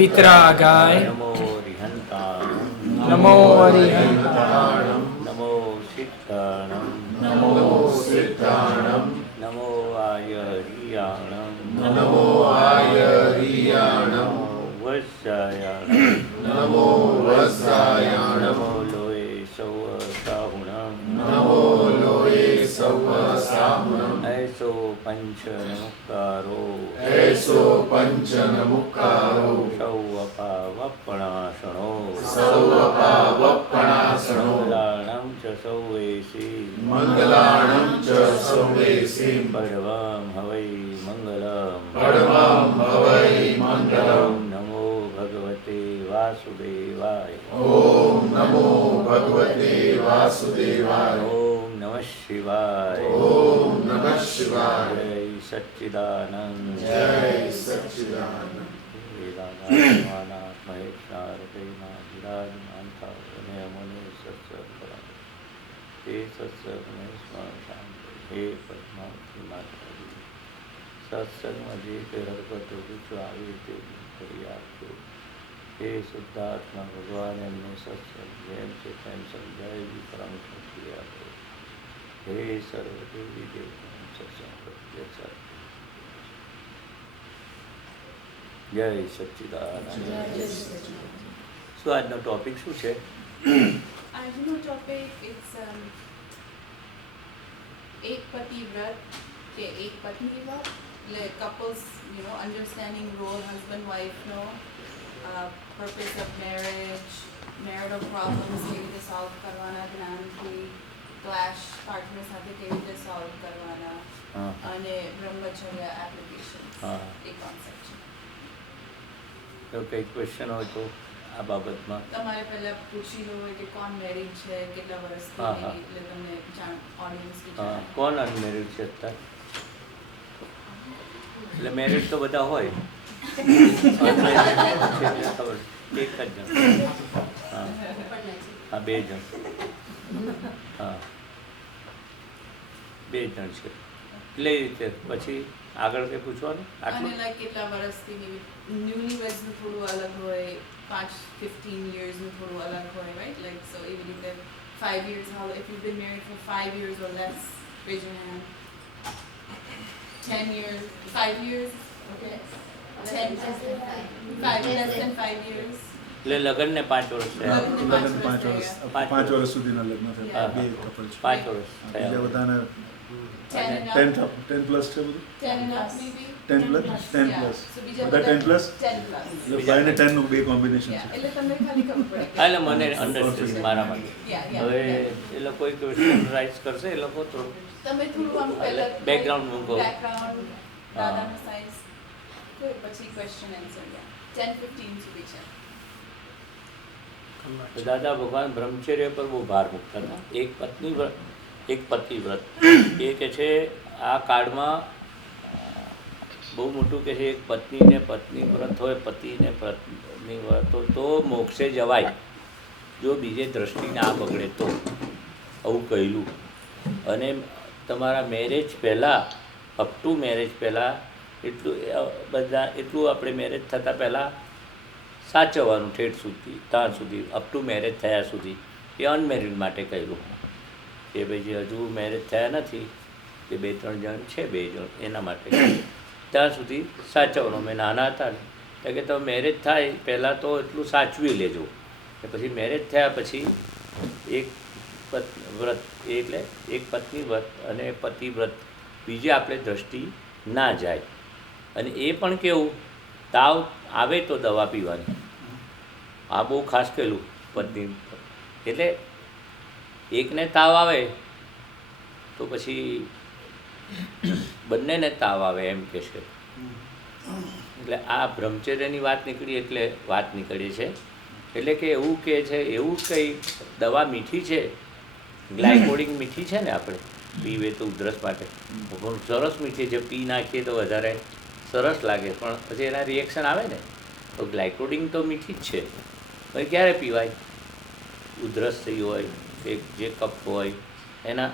विक्रागाय नमो रिहंताणं नमो हरिहंताणं नमो सिद्धाणं नमो आयरियाणं नमो आयरियाणं वत्सायाणं नमो वत्सायाणं नमो लोये सौसाहुणं नमो लोये सौवसाहुणं ऐसो पंचनमुक्तारो ऐसो पंचनमुक्तारो सौवपावपणासणो सौवपावपणासणो मंगलाणं च सौवेसि मंगलाणं च सौवेसि भगवां हवै मंगलम् परमं भवै मंगलम् नमो भगवते वासुदेवाय ओम नमो भगवते वासुदेवाय ओम नमः शिवाय ओम नमः शिवाय जय सच्चिदानंद जय सच्चिदानंद वेदानाथ महेश्वरना विराजमानता मुनि सत्संग हे सत्संग में स्मरण शांति हे परमात्मा माता સત્સંગમાં જે તે હરકતો પૂછો આવી તે કરી આપજો હે શુદ્ધાત્મા ભગવાન એમને સત્સંગ જેમ છે તેમ સમજાવી પરમ શક્તિ આપો હે સર્વદેવી દેવ સત્સંગ પ્રત્યક્ષ જય સચ્ચિદાનંદ શું આજનો ટોપિક શું છે આજનો ટોપિક ઇટ્સ એક પતિ વ્રત કે એક પત્ની વ્રત like couples, you know, understanding role, husband, wife, purpose of marriage, marital problems, કેવી રીતે solve કરવાના જ્ઞાનથી, clash partner સાથે કેવી રીતે solve કરવાના, અને બ્રહ્મચર્ય application એ concept છે. તો કંઈ ક્વેશ્ચન હોય તો આ બાબતમાં તમારે પહેલા પૂછેલું હોય કે કોણ મેરીડ છે, કેટલા વર્ષથી, એટલે તમને ઓડિયન્સ કોણ અનમેરિડ છે અત્યારે એટલે મેરિડ તો બધા હોય ખબર એક જ જણ હા 2 જણ હા 2 જણ છે એટલે એ રીતે પછી આગળ કંઈ પૂછવાનું અને લાઈક કેટલા વર્ષથી ન્યૂલી વેડ્સનું થોડું અલગ હોય 5-15 yearsનું થોડું અલગ હોય રાઈટ લાઈક સો એવી રીતે 5 years how if you've been married for 5 years or less raise your hand 10 years 5 years okay 10 less than 5 years એટલે લગ્નને 5 વર્ષ થયા લગ્ન 5 વર્ષ 5 વર્ષ સુધીના લગ્ન થયા બે કપલ છે 5 વર્ષ બીજા થયા બધાને 10 પ્લસ છે બધું 10 and up maybe 10 plus 10 plus so બીજા બધા 10 પ્લસ 10 plus એટલે 5 ને 10 નું બે કોમ્બિનેશન yeah છે એટલે તમને ખાલી ખબર પડે એટલે મને અન્ડરસ્ટેન્ડિંગ મારા માટે yeah હવે એ લોકો કોઈ ક્વેશ્ચન રાઇઝ કરશે એ લોકો તો તમે થોડું આમ પહેલા બેકગ્રાઉન્ડ મૂકો બેકગ્રાઉન્ડ દાદાનો સાઇઝ કોઈ પછી ક્વેશ્ચન આન્સર યા 10-15 સુધી છે તો દાદા ભગવાન બ્રહ્મચર્ય પર બહુ ભાર મૂકતા હતા એક પત્ની વ્રત એક પતિ વ્રત એ કે છે આ કાળમાં બહુ મોટું કે છે એક પત્નીને પત્ની વ્રત હોય પતિને પત્ની વ્રત હોય તો મોક્ષે જવાય જો બીજે દ્રષ્ટિ ના બગડે તો આવું કહેલું અને તમારા મેરેજ પહેલાં અપ ટુ મેરેજ પહેલાં એટલું આપણે મેરેજ થતાં પહેલાં સાચવવાનું ઠેઠ સુધી ત્યાં સુધી અપ ટુ મેરેજ થયા સુધી એ અનમેરિડ માટે કહ્યું કે ભાઈ જે હજુ મેરેજ થયા નથી એ 2-3 જણ છે 2 જણ એના માટે ત્યાં સુધી સાચવવાનું મેં નાના હતા ને એટલે કે તમે મેરેજ થાય પહેલાં તો એટલું સાચવી લેજો કે પછી મેરેજ થયા પછી એક વ્રત એટલે એક પત્ની વ્રત અને પતિ વ્રત બીજે આપણે દ્રષ્ટિ ના જાય અને એ પણ કેવું તાવ આવે તો દવા પીવાની આ બહુ ખાસ કહેલું પત્ની એટલે એકને તાવ આવે તો પછી બંનેને તાવ આવે એમ કે છે એટલે આ બ્રહ્મચર્યની વાત નીકળી એટલે વાત નીકળી છે એટલે કે એવું કહે છે એવું કંઈ દવા મીઠી છે ગ્લાયકોડિંગ મીઠી છે ને આપણે પીવે તો ઉધરસ માટે સરસ મીઠી છે પી નાખીએ તો વધારે સરસ લાગે પણ પછી એના રિએક્શન આવે ને તો ગ્લાયકોડિંગ તો મીઠી જ છે પછી ક્યારે પીવાય ઉધરસ થઈ હોય કે જે કફ હોય એના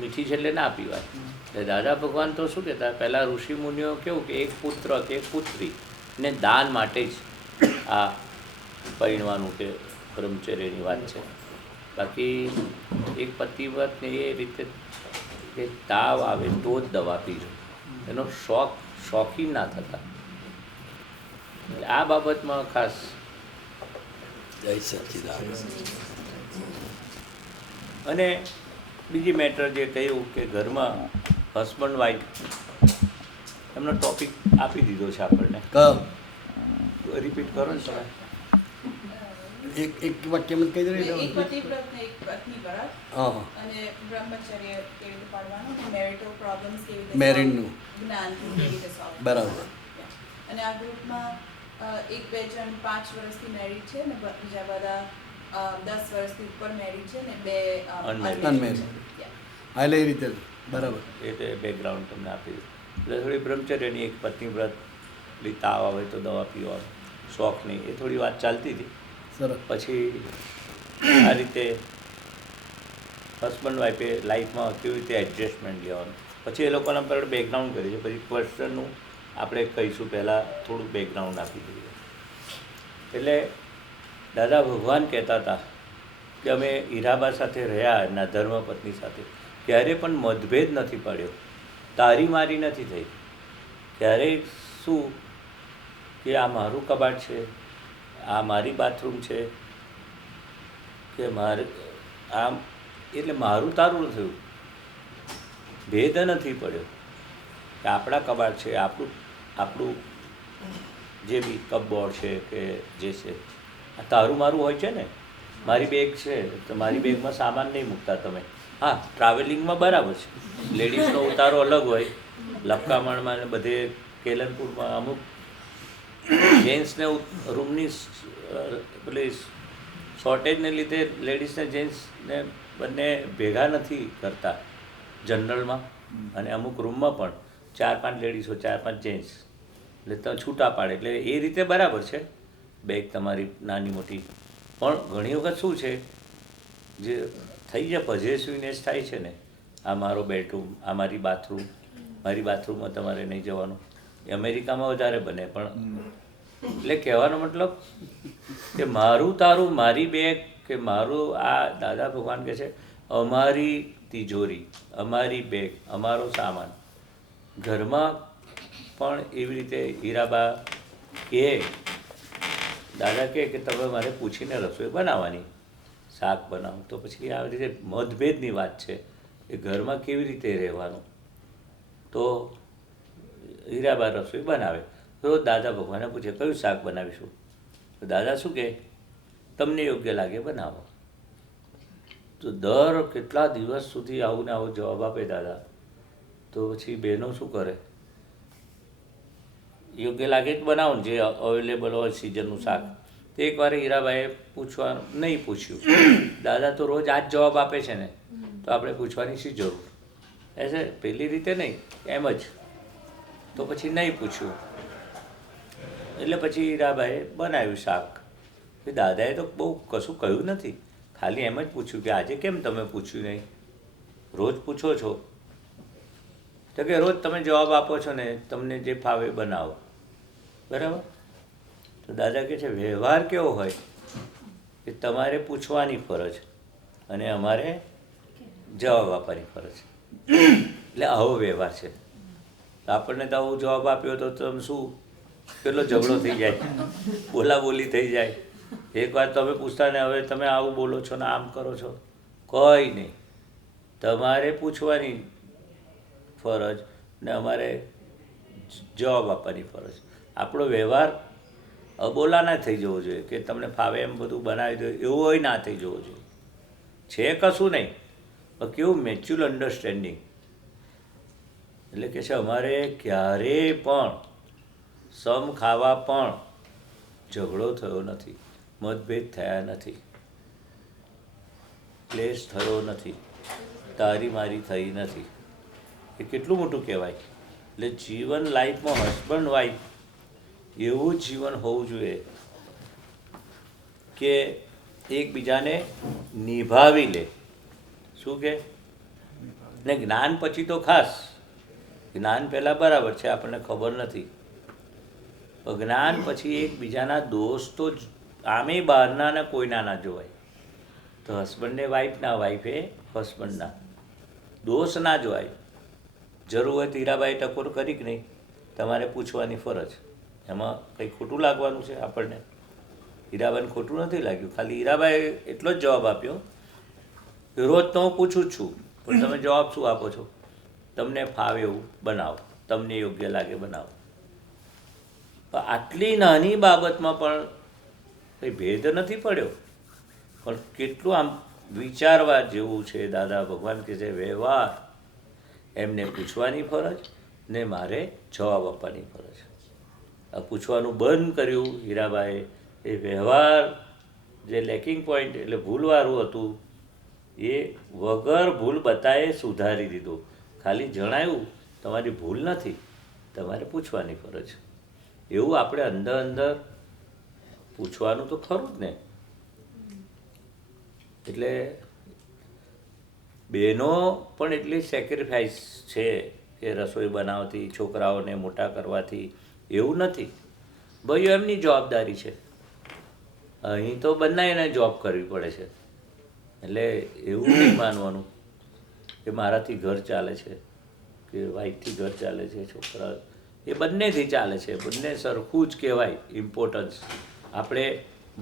મીઠી છે એટલે ના પીવાય એટલે દાદા ભગવાન તો શું કહેતા પહેલાં ઋષિ મુનિઓ કેવું કે એક પુત્ર કે એક પુત્રી ને દાન માટે જ આ પરિણવાનું કે બ્રહ્મચર્યની વાત છે. બાકી એક પતિવ્રતને એ રીતે કે તાવ આવે તો જ દવા પીજો, એનો શોખીન ના થતા. આ બાબતમાં ખાસ જય સચ્ચિદાનંદ. અને બીજી મેટર જે કહ્યું કે ઘરમાં હસબન્ડ વાઈફ એમનો ટોપિક આપી દીધો છે આપણને, રિપીટ કરો ને તમે. એક વાક્યમાં કહી દે. એક પતિવ્રત ને એક પત્નીવ્રત હા અને બ્રહ્મચર્ય કેવી રીતે પાડવાનું અને મેરિટલ પ્રોબ્લેમ્સ કેવી રીતે મેરિડનું જ્ઞાનથી કેવી રીતે સોલ્વ. બરાબર. અને આ ગ્રુપમાં એક બે જણ 5 વર્ષથી મેરિડ છે ને બીજા બધા 10 વર્ષથી ઉપર મેરિડ છે ને બે Unmarried. Unmarried. હા એટલે એ રીતે બરાબર. એટલે બેકગ્રાઉન્ડ તમને આપી દીધું. એટલે થોડી બ્રહ્મચર્યની એક પત્નીવ્રત પેલી તાવ આવે તો દવા પીવાનો શોખ નહીં, એ થોડી વાત ચાલતી હતી. સરસ. પછી આ રીતે હસબન્ડ વાઈફે લાઈફમાં કેવી રીતે એડજસ્ટમેન્ટ લેવાનું, પછી એ લોકોના પર બેકગ્રાઉન્ડ કરી છે. પછી પર્સનનું આપણે કહીશું, પહેલાં થોડુંક બેકગ્રાઉન્ડ આપી દઈએ. એટલે દાદા ભગવાન કહેતા હતા કે અમે હીરાબા સાથે રહ્યા, એમના ધર્મપત્ની સાથે, ક્યારે પણ મતભેદ નથી પડ્યો, તારી મારી નથી થઈ. ક્યારેય શું કે આ મારું કબાટ છે, આ મારી બાથરૂમ છે, કે મારે આમ, એટલે મારું તારું થયું, ભેદ નથી પડ્યો કે આપણા કબાટ છે, આપણું જે બી કપબોર્ડ છે કે જે છે આ તારું મારું હોય છે ને. મારી બેગ છે તો મારી બેગમાં સામાન નહીં મૂકતા તમે. હા, ટ્રાવેલિંગમાં બરાબર છે, લેડીઝનો ઉતારો અલગ હોય, લપકામણમાં ને બધે કેલનપુરમાં અમુક જેન્ટ્સને રૂમની પેલી શોર્ટેજને લીધે લેડીઝને જેન્ટ્સને બંને ભેગા નથી કરતા જનરલમાં, અને અમુક રૂમમાં પણ 4-5 લેડીઝો 4-5 જેન્ટ્સ, એટલે તમે છૂટા પાડે, એટલે એ રીતે બરાબર છે બેગ તમારી નાની મોટી. પણ ઘણી વખત શું છે જે થઈ જાય પોઝેસિવનેસ થાય છે ને, આ મારો બેડરૂમ, આ મારી બાથરૂમ, મારી બાથરૂમમાં તમારે નહીં જવાનું. એ અમેરિકામાં વધારે બને. પણ એટલે કહેવાનો મતલબ કે મારું તારું, મારી બેગ કે મારું, આ દાદા ભગવાન કહે છે અમારી તિજોરી, અમારી બેગ, અમારો સામાન. ઘરમાં પણ એવી રીતે હીરાબા કહે, દાદા કહે કે તમે મારે પૂછીને રસોઈ બનાવવાની, શાક બનાવો. તો પછી આ રીતે મતભેદની વાત છે એ ઘરમાં કેવી રીતે રહેવાનું. તો હીરાબા રસોઈ બનાવે તો દાદા ભગવાને પૂછે કયું શાક બનાવીશું, તો દાદા શું કહે તમને યોગ્ય લાગે બનાવો. તો દર કેટલા દિવસ સુધી આવું ને આવો જવાબ આપે દાદા. તો પછી બહેનો શું કરે, યોગ્ય લાગે જ બનાવો ને, જે અવેલેબલ હોય સિઝનનું શાક. તો એકવાર હીરાબાઈએ પૂછવાનું નહીં પૂછ્યું, દાદા તો રોજ આ જ જવાબ આપે છે ને, તો આપણે પૂછવાની શી જરૂર. એસે પેલી રીતે નહીં, એમ જ. તો પછી નહીં પૂછ્યું, એટલે પછી હીરાબાઈએ બનાવ્યું શાક. દાદાએ તો બહુ કશું કહ્યું નથી, ખાલી એમ જ પૂછ્યું કે આજે કેમ તમે પૂછ્યું નહીં, રોજ પૂછો છો. તો કે રોજ તમે જવાબ આપો છો ને, તમને જે ફાવે બનાવો, બરાબર. તો દાદા કહે છે વ્યવહાર કેવો હોય કે તમારે પૂછવાની ફરજ અને અમારે જવાબ આપવાની ફરજ. એટલે આવો વ્યવહાર છે. આપણને તો આવો જવાબ આપ્યો તો તમે શું કેટલો ઝઘડો થઈ જાય, બોલાબોલી થઈ જાય. એકવાર તમે પૂછતા ને હવે તમે આવું બોલો છો ને આમ કરો છો, કંઈ નહીં. તમારે પૂછવાની ફરજ ને અમારે જવાબ આપવાની ફરજ. આપણો વ્યવહાર અબોલા ના થઈ જવો જોઈએ કે તમને ફાવે એમ બધું બનાવી દો, એવો ના થઈ જવો જોઈએ. છે કશું નહીં, પણ કેવું મેચ્યુઅર અન્ડરસ્ટેન્ડિંગ. એટલે કે છે અમારે ક્યારેય પણ સમ ખાવા પણ ઝઘડો થયો નથી, મતભેદ થયા નથી, ક્લેશ થયો નથી, તારી મારી થઈ નથી. એ કેટલું મોટું કહેવાય. એટલે જીવન લાઈફમાં હસબન્ડ વાઈફ એવું જીવન હોવું જોઈએ કે એકબીજાને નિભાવી લે. શું કે ને જ્ઞાન પછી તો ખાસ, જ્ઞાન પહેલાં બરાબર છે આપણને ખબર નથી, જ્ઞાન પછી એકબીજાના દોષ તો આમે બહારના ને કોઈના ના જોવાય. તો હસબન્ડે વાઈફના, વાઈફે હસબન્ડના દોષ ના જોવાય. જરૂર હોય તો હીરાબાઈ ટકોર કરી કે નહીં, તમારે પૂછવાની ફરજ. એમાં કંઈ ખોટું લાગવાનું છે આપણને? હીરાબાઈને ખોટું નથી લાગ્યું, ખાલી હીરાબાઈ એટલો જ જવાબ આપ્યો, રોજ તો હું પૂછું જ છું, પણ તમે જવાબ શું આપો છો? તમને ફાવે એવું બનાવો, તમને યોગ્ય લાગે બનાવો. પણ આટલી નાની બાબતમાં પણ કંઈ ભેદ નથી પડ્યો, પણ કેટલું આમ વિચારવા જેવું છે. દાદા ભગવાન કહે છે વ્યવહાર, એમને પૂછવાની ફરજ ને મારે જવાબ આપવાની ફરજ. આ પૂછવાનું બંધ કર્યું હીરાબાઈએ, એ વ્યવહાર જે લેકિંગ પોઈન્ટ એટલે ભૂલવાળું હતું એ વગર ભૂલ બતાએ સુધારી દીધું. ખાલી જણાવ્યું તમારી ભૂલ નથી, તમારે પૂછવાની ફરજ. એવું આપણે અંદર અંદર પૂછવાનું તો ખરું જ ને. એટલે બહેનો પણ એટલી સેક્રિફાઈસ છે કે રસોઈ બનાવતી, છોકરાઓને મોટા કરવાથી. એવું નથી, ભાઈઓ એમની જવાબદારી છે. અહીં તો બંનેને જોબ કરવી પડે છે. એટલે એવું નહીં માનવાનું કે મારાથી ઘર ચાલે છે કે વાઈફથી ઘર ચાલે છે, છોકરા એ બંનેથી ચાલે છે. બંને સરખું જ કહેવાય. ઇમ્પોર્ટન્સ આપણે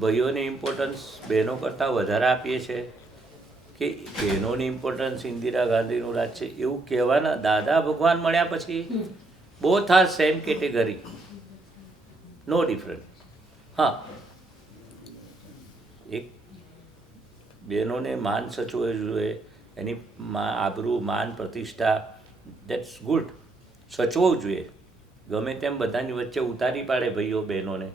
ભાઈઓને ઇમ્પોર્ટન્સ બહેનો કરતાં વધારે આપીએ છીએ કે બહેનોની ઇમ્પોર્ટન્સ ઇન્દિરા ગાંધીનું રાજ છે એવું કહેવાના. દાદા ભગવાન મળ્યા પછી both are same category, no different. હા, એક બહેનોને માન સચવવું જોઈએ, એની આબરૂ, માન, પ્રતિષ્ઠા, દેટ્સ ગુડ, સચવવું જોઈએ. ગમે તેમ બધાની વચ્ચે ઉતારી પાડે ભાઈઓ બહેનોને,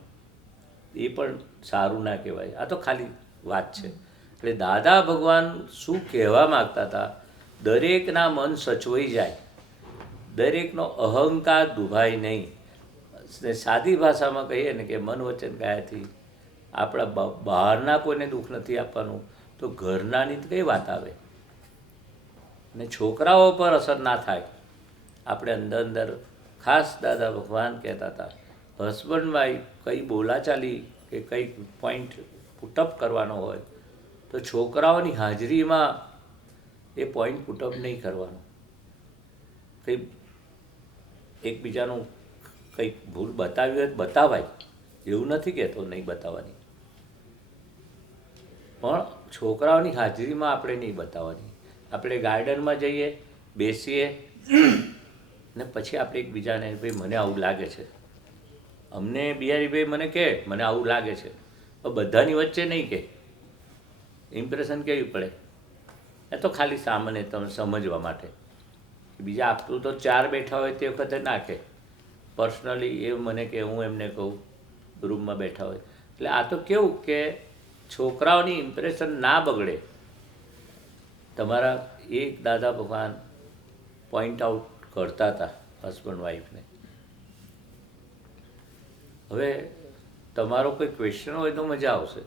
એ પણ સારું ના કહેવાય. આ તો ખાલી વાત છે. એટલે દાદા ભગવાન શું કહેવા માગતા હતા? દરેકના મન સચવાઈ જાય, દરેકનો અહંકાર દુભાય નહીં. સાદી ભાષામાં કહીએ ને કે મન વચન કાયાથી આપણા બહારના કોઈને દુઃખ નથી આપવાનું, તો ઘરનાની તો કઈ વાત આવે? અને છોકરાઓ પર અસર ના થાય. આપણે અંદર અંદર ખાસ દાદા ભગવાન કહેતા હતા હસબન્ડ વાઈફ કંઈ બોલાચાલી કે કંઈ પોઈન્ટ પુટઅપ કરવાનો હોય તો છોકરાઓની હાજરીમાં એ પોઈન્ટ પુટઅપ નહીં કરવાનો. કંઈ એકબીજાનું કંઈક ભૂલ બતાવી હોય તો બતાવાય, એવું નથી કહેતો નહીં બતાવવાની, પણ છોકરાઓની હાજરીમાં આપણે નહીં બતાવવાની. આપણે ગાર્ડનમાં જઈએ, બેસીએ ને પછી આપણે એકબીજાને ભાઈ મને આવું લાગે છે, અમને બિહારીભાઈ મને કહે મને આવું લાગે છે, બધાની વચ્ચે નહીં કહે. ઇમ્પ્રેશન કેવી પડે? એ તો ખાલી સામાન્ય તમે સમજવા માટે. બીજા આપણું તો ચાર બેઠા હોય તે વખતે ના કહે, પર્સનલી એ મને કે હું એમને કહું રૂમમાં બેઠા હોય. એટલે આ તો કેવું કે છોકરાઓની ઇમ્પ્રેશન ના બગડે. તમારા એક દાદા ભગવાન પોઈન્ટ આઉટ કરતા હતા હસબન્ડ વાઈફને. હવે તમારો કોઈ ક્વેશ્ચન હોય તો મજા આવશે.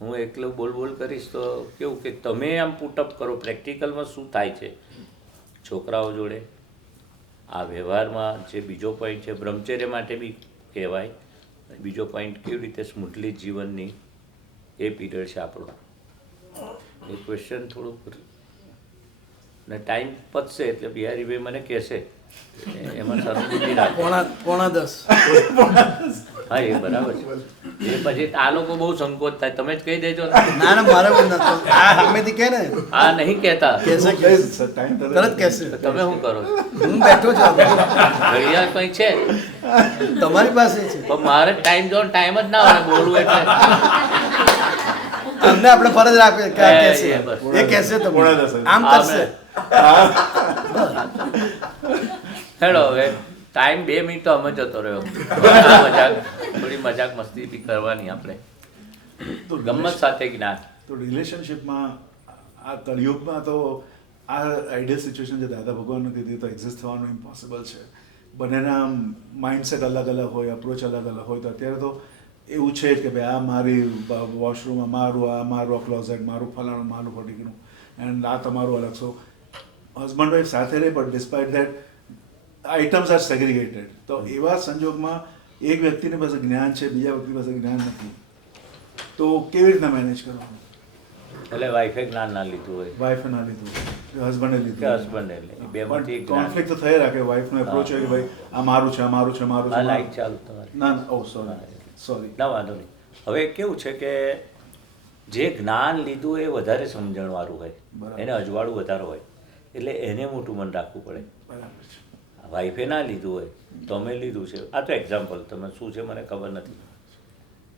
હું એકલું બોલ બોલ કરીશ તો કેવું કે તમે આમ પુટઅપ કરો પ્રેક્ટિકલમાં શું થાય છે છોકરાઓ જોડે. આ વ્યવહારમાં જે બીજો પોઈન્ટ છે બ્રહ્મચર્ય માટે બી કહેવાય. બીજો પોઈન્ટ કેવી રીતે સ્મૂથલી જીવનની એ પીરિયડ છે આપણો. એ ક્વેશ્ચન થોડુંક ને ટાઈમ પતશે એટલે બિહારીભાઈ મને કહેશે એમાં સર્વબુદ્ધિ રાખો. પોણા 10. હા એ બરાબર છે. એ પછી આ લોકો બહુ સંકોચ થાય, તમે જ કહી દેજો ને. ના ના મારે પણ નથી. આ સામેથી કહે ને આ નહીં કહેતા, કહેશે ટાઈમ તરત કહેશે. તમે શું કરો છો? હું બેઠો છું ઘડિયાળ કંઈ છે તમારી પાસે છે. પણ મારે ટાઈમ જોવાનો ટાઈમ જ ના હોય બોલવું એટલે. અમને આપણે ફરજ રાખે કે આ કહેશે, એ બસ. એ કહેશે તો પોણા 10. આમ કરશે. હેડો હવે ટાઈમ 2 મિનિટ તો અમે જતો રહ્યો. મજાક થોડી મજાક મસ્તી બી કરવાની આપણે, તો ગમત સાથે જ્ઞાન. તો રિલેશનશિપમાં આ કળિયુગમાં તો આ આઈડિયલ સિચ્યુએશન જે દાદા ભગવાનનું કીધું તો એક્ઝિસ્ટ થવાનું ઇમ્પોસિબલ છે. બંનેના માઇન્ડસેટ અલગ અલગ હોય, અપ્રોચ અલગ અલગ હોય. તો અત્યારે તો એવું છે જ કે ભાઈ આ મારી વોશરૂમમાં મારું, આ મારું ક્લોઝેટ, મારું ફલાણું, મારું ફટીકનું, એન્ડ આ તમારું અલગ. સો હસબન્ડ વાઈફ સાથે રહે પણ ડિસ્પાઇટ ધેટ આઇટમ્સ આર સેગ્રિગેટેડ. તો એવા સંજોગમાં એક વ્યક્તિને પાસે જ્ઞાન છે, બીજા વ્યક્તિ પાસે જ્ઞાન નથી, તો કેવી રીતના મેનેજ કરવાનું? એટલે વાઈફે જ્ઞાન ના લીધું હોય વાઈફે ના લીધું, હસબન્ડે કે લીધું, હસબન્ડ એટલે બેમાંથી એક જ્ઞાન. કોન્ફ્લિક્ટ તો થઈ રાખે. વાઈફનો એપ્રોચ હોય કે ભાઈ આ મારું છે, આ મારું છે, મારું આ છે. લાઈટ ચાલુ તમારે ના સોરી. ના વાંધો નહીં. હવે કેવું છે કે જે જ્ઞાન લીધું એ વધારે સમજણવાળું હોય, બરાબર. એને અજવાળું વધારે હોય, એટલે એને મોટું મન રાખવું પડે. બરાબર છે. વાઈફે ના લીધું હોય, તમે લીધું છે. આ તો એક્ઝામ્પલ, તમે શું છે મને ખબર નથી.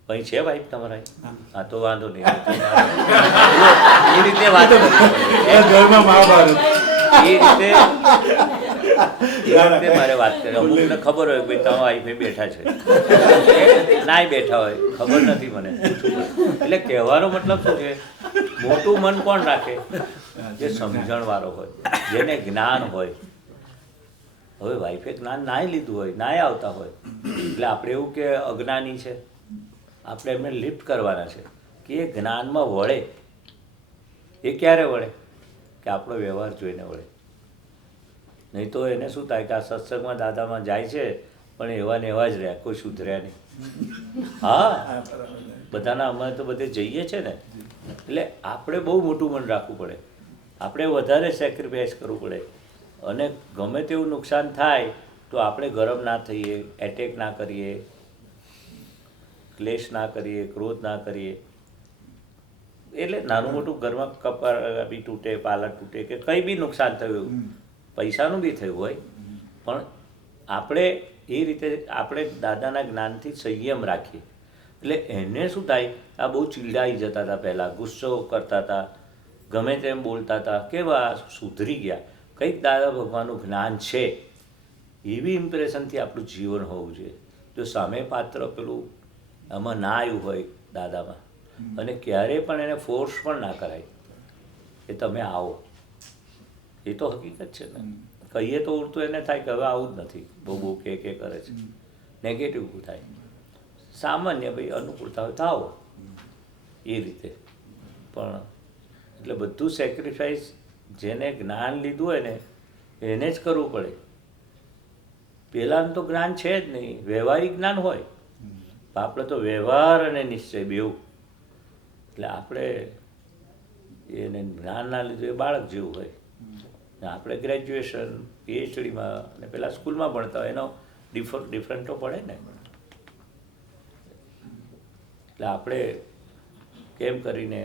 કંઈ છે વાઈફ તમારા? હા તો વાંધો નહીં. એ રીતે વાત એ ઘરમાં મહાભારત. એ રીતે મારે વાત કરી. અમુકને ખબર હોય કે તમારા વાઈફે બેઠા છે, નાય બેઠા હોય, ખબર નથી મને. એટલે કહેવાનો મતલબ શું છે, મોટું મન કોણ રાખે? જે સમજણવાળો હોય, જેને જ્ઞાન હોય. હવે વાઈફે જ્ઞાન નાય લીધું હોય, નાય આવતા હોય, એટલે આપણે એવું કે અજ્ઞાની છે, આપણે એમને લિફ્ટ કરવાના છે કે એ જ્ઞાનમાં વળે. એ ક્યારે વળે? કે આપણો વ્યવહાર જોઈને વળે. નહીં તો એને શું થાય કે આ સત્સંગમાં દાદામાં જાય છે પણ એવા ને એવા જ રહ્યા, કોઈ સુધર્યા નહીં. હા, બધાના અમે તો બધે જઈએ છે ને, એટલે આપણે બહુ મોટું મન રાખવું પડે, આપણે વધારે સેક્રિફાઈસ કરવું પડે. અને ગમે તેવું નુકસાન થાય તો આપણે ગરમ ના થઈએ, એટેક ના કરીએ, ક્લેશ ના કરીએ, ક્રોધ ના કરીએ. એટલે નાનું મોટું ઘરમાં કપાળ બી તૂટે, પાલા તૂટે કે કંઈ બી નુકસાન થયું, પૈસાનું બી થયું હોય, પણ આપણે એ રીતે આપણે દાદાના જ્ઞાનથી સંયમ રાખીએ. એટલે એને શું થાય, આ બહુ ચીડાઈ જતા હતા પહેલાં, ગુસ્સો કરતા હતા, ગમે તેમ બોલતા હતા, કેવા સુધરી ગયા. કંઈક દાદા ભગવાનનું જ્ઞાન છે એવી ઇમ્પ્રેશનથી આપણું જીવન હોવું જોઈએ. જો સામે પાત્ર પેલું આમાં ના આવ્યું હોય દાદામાં, અને ક્યારેય પણ એને ફોર્સ પણ ના કરાય કે તમે આવો. એ તો હકીકત છે ને. કહીએ તો ઉડતું એને થાય કે હવે આવું જ નથી, બહુ બહુ કે કરે છે, નેગેટિવ થાય. સામાન્ય ભાઈ અનુકૂળતા હોય તો આવો, એ રીતે. પણ એટલે બધું સેક્રિફાઈસ જેને જ્ઞાન લીધું હોય ને એને જ કરવું પડે. પહેલાંનું તો જ્ઞાન છે જ નહીં, વ્યવહારિક જ્ઞાન હોય. આપણે તો વ્યવહાર અને નિશ્ચય બેવું. એટલે આપણે એને જ્ઞાન ના લીધું એ બાળક જેવું હોય. આપણે ગ્રેજ્યુએશન, પીએચડીમાં અને પેલા સ્કૂલમાં ભણતા હોય એનો ડિફરન્ટ તો પડે ને. એટલે આપણે કેમ કરીને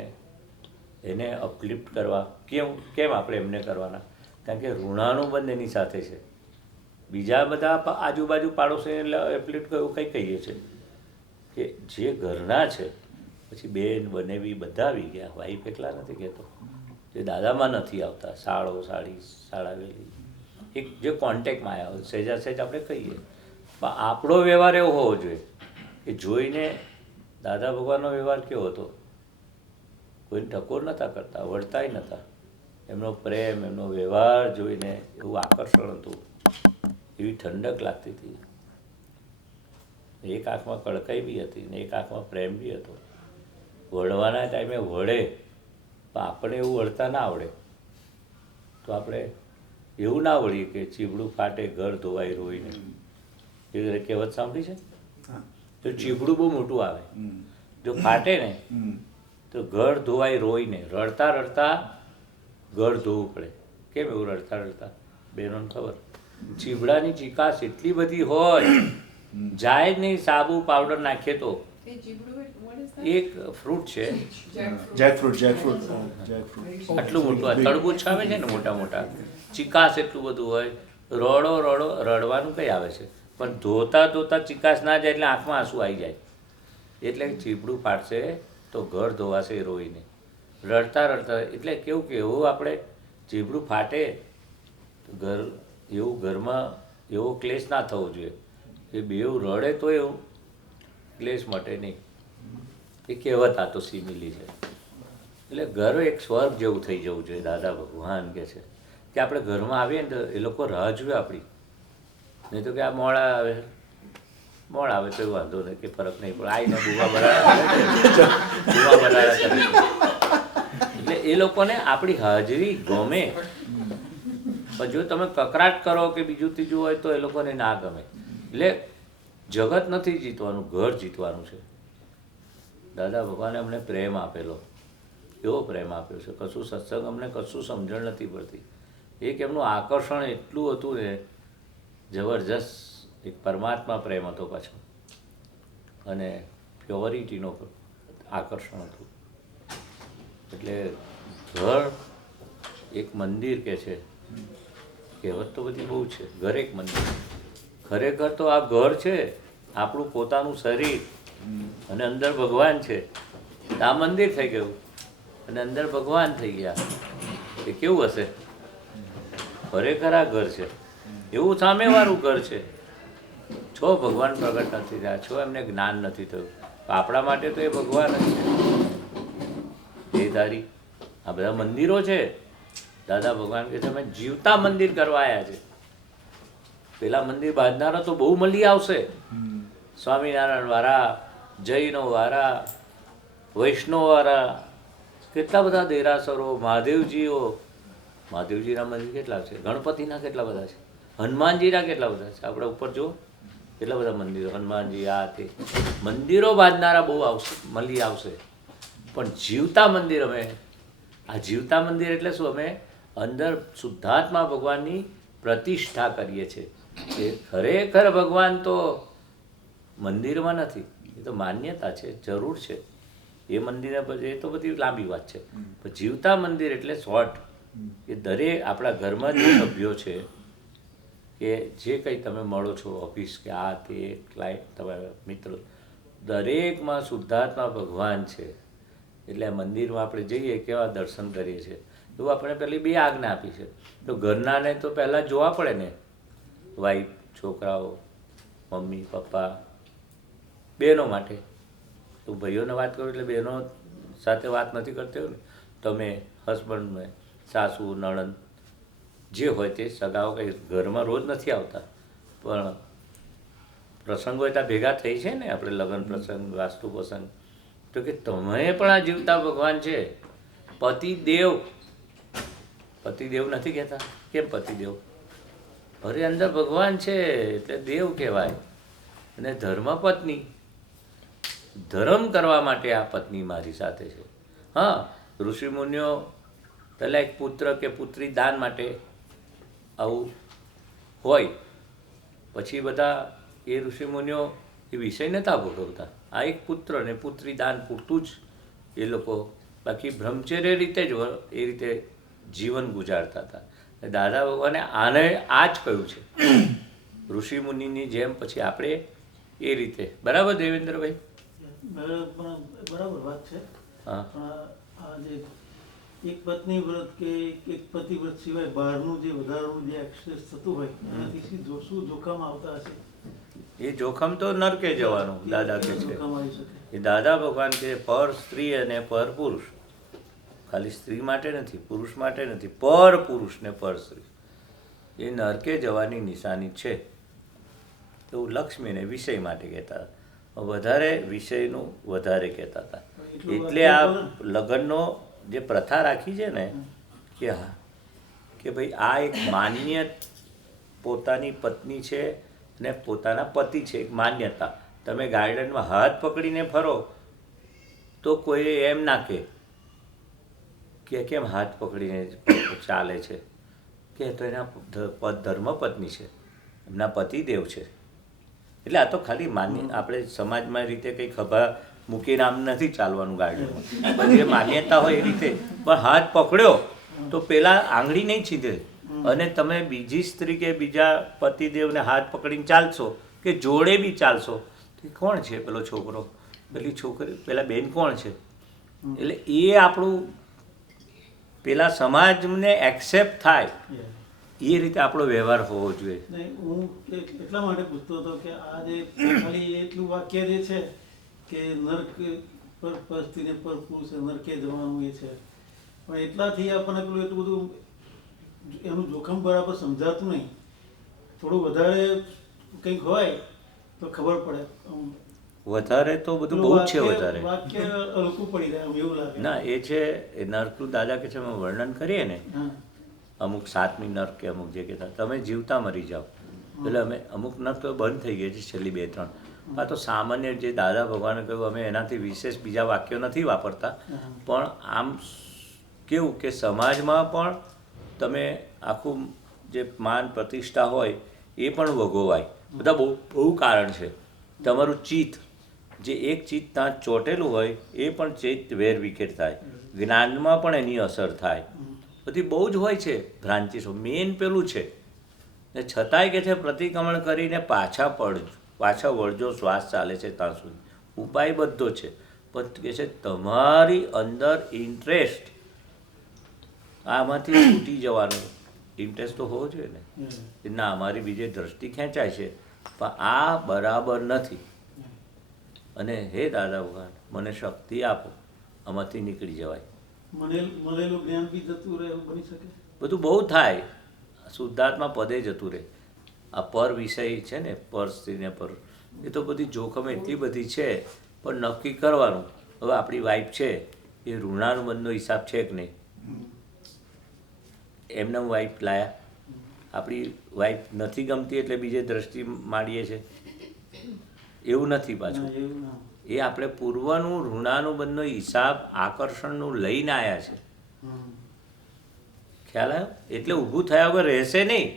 એને અપલિફ્ટ કરવા, કેમ આપણે એમને કરવાના? કારણ કે ઋણાનુબંધ એની સાથે છે. બીજા બધા આજુબાજુ પાડોશી એટલે અપલિફ્ટ એવું કંઈ કહીએ છીએ કે જે ઘરના છે, પછી બેન બનેવી બધા આવી ગયા, વાઈફ એકલા નથી કહેતો, જે દાદામાં નથી આવતા, સાળાવેલી એક જે કોન્ટેક્ટમાં આવ્યા હોય, સહેજા સહેજ આપણે કહીએ. પણ આપણો વ્યવહાર એવો હોવો જોઈએ કે જોઈને દાદા ભગવાનનો વ્યવહાર કેવો હતો, કોઈને ટકોર નહોતા કરતા, વળતાય નહોતા. એમનો પ્રેમ, એમનો વ્યવહાર જોઈને એવું આકર્ષણ હતું, એવી ઠંડક લાગતી હતી. એક આંખમાં કડકાઈ બી હતી ને એક આંખમાં પ્રેમ બી હતો. વળવાના ટાઈમે વળે, પણ આપણે એવું વળતા ના આવડે તો આપણે એવું ના વળીએ કે ચીબડું ફાટે ઘર ધોવાય રોઈને. એ કહેવત સાંભળી છે? તો ચીબડું બહુ મોટું આવે, જો ફાટે ને તો ઘર ધોવાય રોઈને, રડતા રડતા ઘર ધોવું પડે. કેમ એવું રડતા રડતા? બહેનોને ખબર, ચીબડાની ચીકાશ એટલી બધી હોય, જાય જ નહીં. સાબુ પાવડર નાખીએ તો. એક ફ્રૂટ છે, જેકફ્રૂટ. આટલું મોટું, આ તરબૂચ આવે છે ને મોટા મોટા, ચીકાશ એટલું બધું હોય. રડવાનું કંઈ આવે છે, પણ ધોતા ધોતા ચીકાશ ના જાય એટલે આંખમાં આંસુ આવી જાય. એટલે ચીબડું ફાટશે તો ઘર ધોવાશે રોઈને, રડતા રડતા. એટલે કેવું કે એવું આપણે ચીબડું ફાટે તો એવું ઘરમાં એવો ક્લેશ ના થવો જોઈએ કે બેઉ રડે તો એવું ક્લેશ મટે નહીં. એ કહેવત આ તો સિમિલી છે. એટલે ઘર એક સ્વર્ગ જેવું થઈ જવું જોઈએ. દાદા ભગવાન કહે છે કે આપણે ઘરમાં આવીએ ને તો એ લોકો રાહ જુએ આપણી. નહીં તો કે આ મોડા આવે તો વાંધો નહીં, કે ફરક નહીં પડે, આવીને બુવા બરાડા કરે. એટલે એ લોકોને આપણી હાજરી ગમે. પણ જો તમે કકરાટ કરો કે બીજું ત્રીજું હોય તો એ લોકોને ના ગમે. એટલે જગત નથી જીતવાનું, ઘર જીતવાનું છે. દાદા ભગવાને અમને પ્રેમ આપેલો, એવો પ્રેમ આપ્યો છે. કશું સત્સંગ અમને કશું સમજણ નથી પડતી. એક એમનું આકર્ષણ એટલું હતું ને, જબરજસ્ત એક પરમાત્મા પ્રેમ હતો પાછો, અને પ્યોરિટીનો આકર્ષણ હતું. એટલે ઘર એક મંદિર કે છે, કહેવત તો બધી બહુ છે, ઘર એક મંદિર. ખરેખર તો આ ઘર છે આપણું પોતાનું શરીર, અને અંદર ભગવાન છે. આ મંદિર થઈ ગયું અને અંદર ભગવાન થઈ ગયા. એ કેવું હશે? ખરેખર આ ઘર છે, એવું સામેવાળું ઘર છે. છો ભગવાન પ્રગટ નથી થયા, છો એમને જ્ઞાન નથી થયું, આપણા માટે તો એ ભગવાન જ છે. દેહધારી આ બધા મંદિરો છે. દાદા ભગવાન કહે છે અમે જીવતા મંદિર કરવા આવ્યા છે. પેલા મંદિર બાંધનારા તો બહુ મળી આવશે, સ્વામિનારાયણ વાળા, જૈનો વાળા, વૈષ્ણવ વાળા, કેટલા બધા દેરાસરો, મહાદેવજીઓ. મહાદેવજીના મંદિર કેટલા છે, ગણપતિના કેટલા બધા છે, હનુમાનજીના કેટલા બધા છે. આપણે ઉપર જો કેટલા બધા મંદિરો, હનુમાનજી, આ તે મંદિરો બાંધનારા બહુ આવશે, મળી આવશે. પણ જીવતા મંદિર અમે, આ જીવતા મંદિર એટલે શું? અમે અંદર શુદ્ધાત્મા ભગવાનની પ્રતિષ્ઠા કરીએ છીએ. એ ખરેખર ભગવાન તો મંદિરમાં નથી, એ તો માન્યતા છે, જરૂર છે. એ મંદિર એ તો બધી લાંબી વાત છે. પણ જીવતા મંદિર એટલે શોર્ટ, કે દરેક આપણા ઘરમાં જે સભ્યો છે, કે જે કંઈ તમે મળો છો, ઓફિસ કે આ તે ક્લાયન્ટ, તમારા મિત્રો, દરેકમાં શુદ્ધાત્મા ભગવાન છે. એટલે મંદિરમાં આપણે જઈએ, કેવા દર્શન કરીએ છીએ. એવું આપણે પહેલી 2 આજ્ઞા આપી છે. તો ઘરનાને તો પહેલાં જોવા પડે ને, વાઈફ, છોકરાઓ, મમ્મી, પપ્પા, બહેનો માટે. તો ભાઈઓને વાત કરું એટલે બહેનો સાથે વાત નથી કરતી હોય ને, તમે હસબન્ડને, સાસુ, નણંદ, જે હોય તે સગાઓ કંઈ ઘરમાં રોજ નથી આવતા, પણ પ્રસંગ હોય ત્યાં ભેગા થઈ છે ને, આપણે લગ્ન પ્રસંગ, વાસ્તુ પ્રસંગ. તો કે તમે પણ આ જીવતા ભગવાન છે. પતિદેવ, પતિદેવ નથી કહેતા? કેમ પતિદેવ? અરે અંદર ભગવાન છે એટલે દેવ કહેવાય. અને ધર્મપત્ની, ધર્મ કરવા માટે આ પત્ની મારી સાથે છે. હા, ઋષિમુનિઓ પહેલાં એક પુત્ર કે પુત્રી દાન માટે આવું હોય, પછી બધા એ ઋષિમુનિઓ એ વિષય નહોતા ભોગવતા. આ એક પુત્ર ને પુત્રી દાન પૂરતું જ એ લોકો, બાકી બ્રહ્મચર્ય રીતે જ એ રીતે જીવન ગુજારતા હતા. દાદા ભગવાને આને આ જ કહ્યું છે, ઋષિમુનિની જેમ પછી આપણે એ રીતે. બરાબર દેવેન્દ્રભાઈ? બરાબર વાત છે. હા, પણ આ જે એક પત્ની વ્રત કે એક પતિ વ્રત સિવાય બહારનું જે વધારાનું જે એક્સેસ થતું હોય, એનાથી શું જોખમ આવતા હશે? એ જોખમ તો નરકે જવાનું દાદા કહે છે. જોખમ આવી શકે. એ દાદા ભગવાન કે પર સ્ત્રી અને પર પુરુષ, ખાલી સ્ત્રી માટે નથી, પુરુષ માટે નથી, પર પુરુષ ને પર સ્ત્રી, એ નરકે જવાની નિશાની છે. એવું લક્ષ્મીને વિષય માટે કહેતા હતા, વધારે વિષયનું વધારે કહેતા હતા. એટલે આ લગ્નનો જે પ્રથા રાખી છે ને, કે હા, કે ભાઈ આ એક માન્ય પોતાની પત્ની છે ને પોતાના પતિ છે, એક માન્યતા. તમે ગાર્ડનમાં હાથ પકડીને ફરો તો કોઈ એમ ના કે કેમ હાથ પકડીને ચાલે છે, કે તો એના ધર્મપત્ની છે, એમના પતિદેવ છે. એટલે આ તો ખાલી માન્ય, આપણે સમાજમાં રીતે કંઈ ખભા મૂકીને આમ નથી ચાલવાનું ગાર્ડનમાં, બધી એ માન્યતા હોય એ રીતે. પણ હાથ પકડ્યો તો પેલા આંગળી નહીં છીંધે, અને તમે બીજી સ્ત્રી કે બીજા પતિદેવને હાથ પકડીને ચાલશો કે જોડે બી ચાલશો, તો કોણ છે પેલો છોકરો, પેલી છોકરી, પેલા બેન કોણ છે? એટલે એ આપણું પેલા સમાજને એક્સેપ્ટ થાય એ રીતે આપણો વ્યવહાર હોવો જોઈએ. નહીં, હું એટલા માટે પૂછતો હતો કે આ જે ખાલી એટલું વાક્ય જે છે કે નર્ક પર સ્ત્રીને પર પુરુષે નરકે જવાનું એ છે, પણ એટલાથી આપણને પેલું એટલું બધું એનું જોખમ બરાબર સમજાતું નહીં. થોડું વધારે કંઈક હોય તો ખબર પડે. વધારે તો બધું બહુ જ છે. વધારે વાક્ય હલકું પડી જાય એવું લાગે. ના, એ છે એ નર્કનું દાદા કે છે વર્ણન કરીએ ને, હા, અમુક 7મી નર્ક કે અમુક જે કહેતા, તમે જીવતા મરી જાઓ, એટલે અમે અમુક નસ તો બંધ થઈ ગઈ છે છેલ્લી 2-3. આ તો સામાન્ય જે દાદા ભગવાને કહ્યું અમે એનાથી વિશેષ બીજા વાક્યો નથી વાપરતા. પણ આમ કેવું કે સમાજમાં પણ તમે આખું જે માન પ્રતિષ્ઠા હોય એ પણ વગોવાય. બધા બહુ કારણ છે. તમારું ચિત્ત જે એક ચિત્ત ત્યાં ચોટેલું હોય એ પણ ચિત્ત વેરવિખેર થાય. જ્ઞાનમાં પણ એની અસર થાય. બધી બહુ જ હોય છે બ્રાન્ચીસો. મેઇન પેલું છે ને છતાંય કે છે પ્રતિક્રમણ કરીને પાછા વળજો શ્વાસ ચાલે છે ત્યાં સુધી. ઉપાય બધો છે પણ કે છે તમારી અંદર ઇન્ટરેસ્ટ આમાંથી છૂટી જવાનો ઇન્ટરેસ્ટ તો હોવો જોઈએ ને. ના અમારી બીજે દ્રષ્ટિ ખેંચાય છે પણ આ બરાબર નથી. અને હે દાદા ભગવાન મને શક્તિ આપો આમાંથી નીકળી જવાય. મળેલું જ્ઞાન બી જતું રહે એવું બની શકે. બધું બહુ થાય. શુદ્ધાત્મા પદે જતું રહે. આ પર વિષય છે ને પર સ્ત્રીને પર એ તો બધી જોખમ એટલી બધી છે પણ નક્કી કરવાનું. હવે આપણી વાઈફ છે એ ઋણાનુબંધનો હિસાબ છે કે નહીં. એમને વાઈફ લાયા. આપણી વાઈફ નથી ગમતી એટલે બીજે દ્રષ્ટિ માંડીએ છે એવું નથી પાછું. એ આપણે પૂર્વનું ઋણાનુબંધનો હિસાબ આકર્ષણનું લઈને આવ્યા છે. ખ્યાલ આવ્યો? એટલે ઊભું થયા વગર રહેશે નહીં.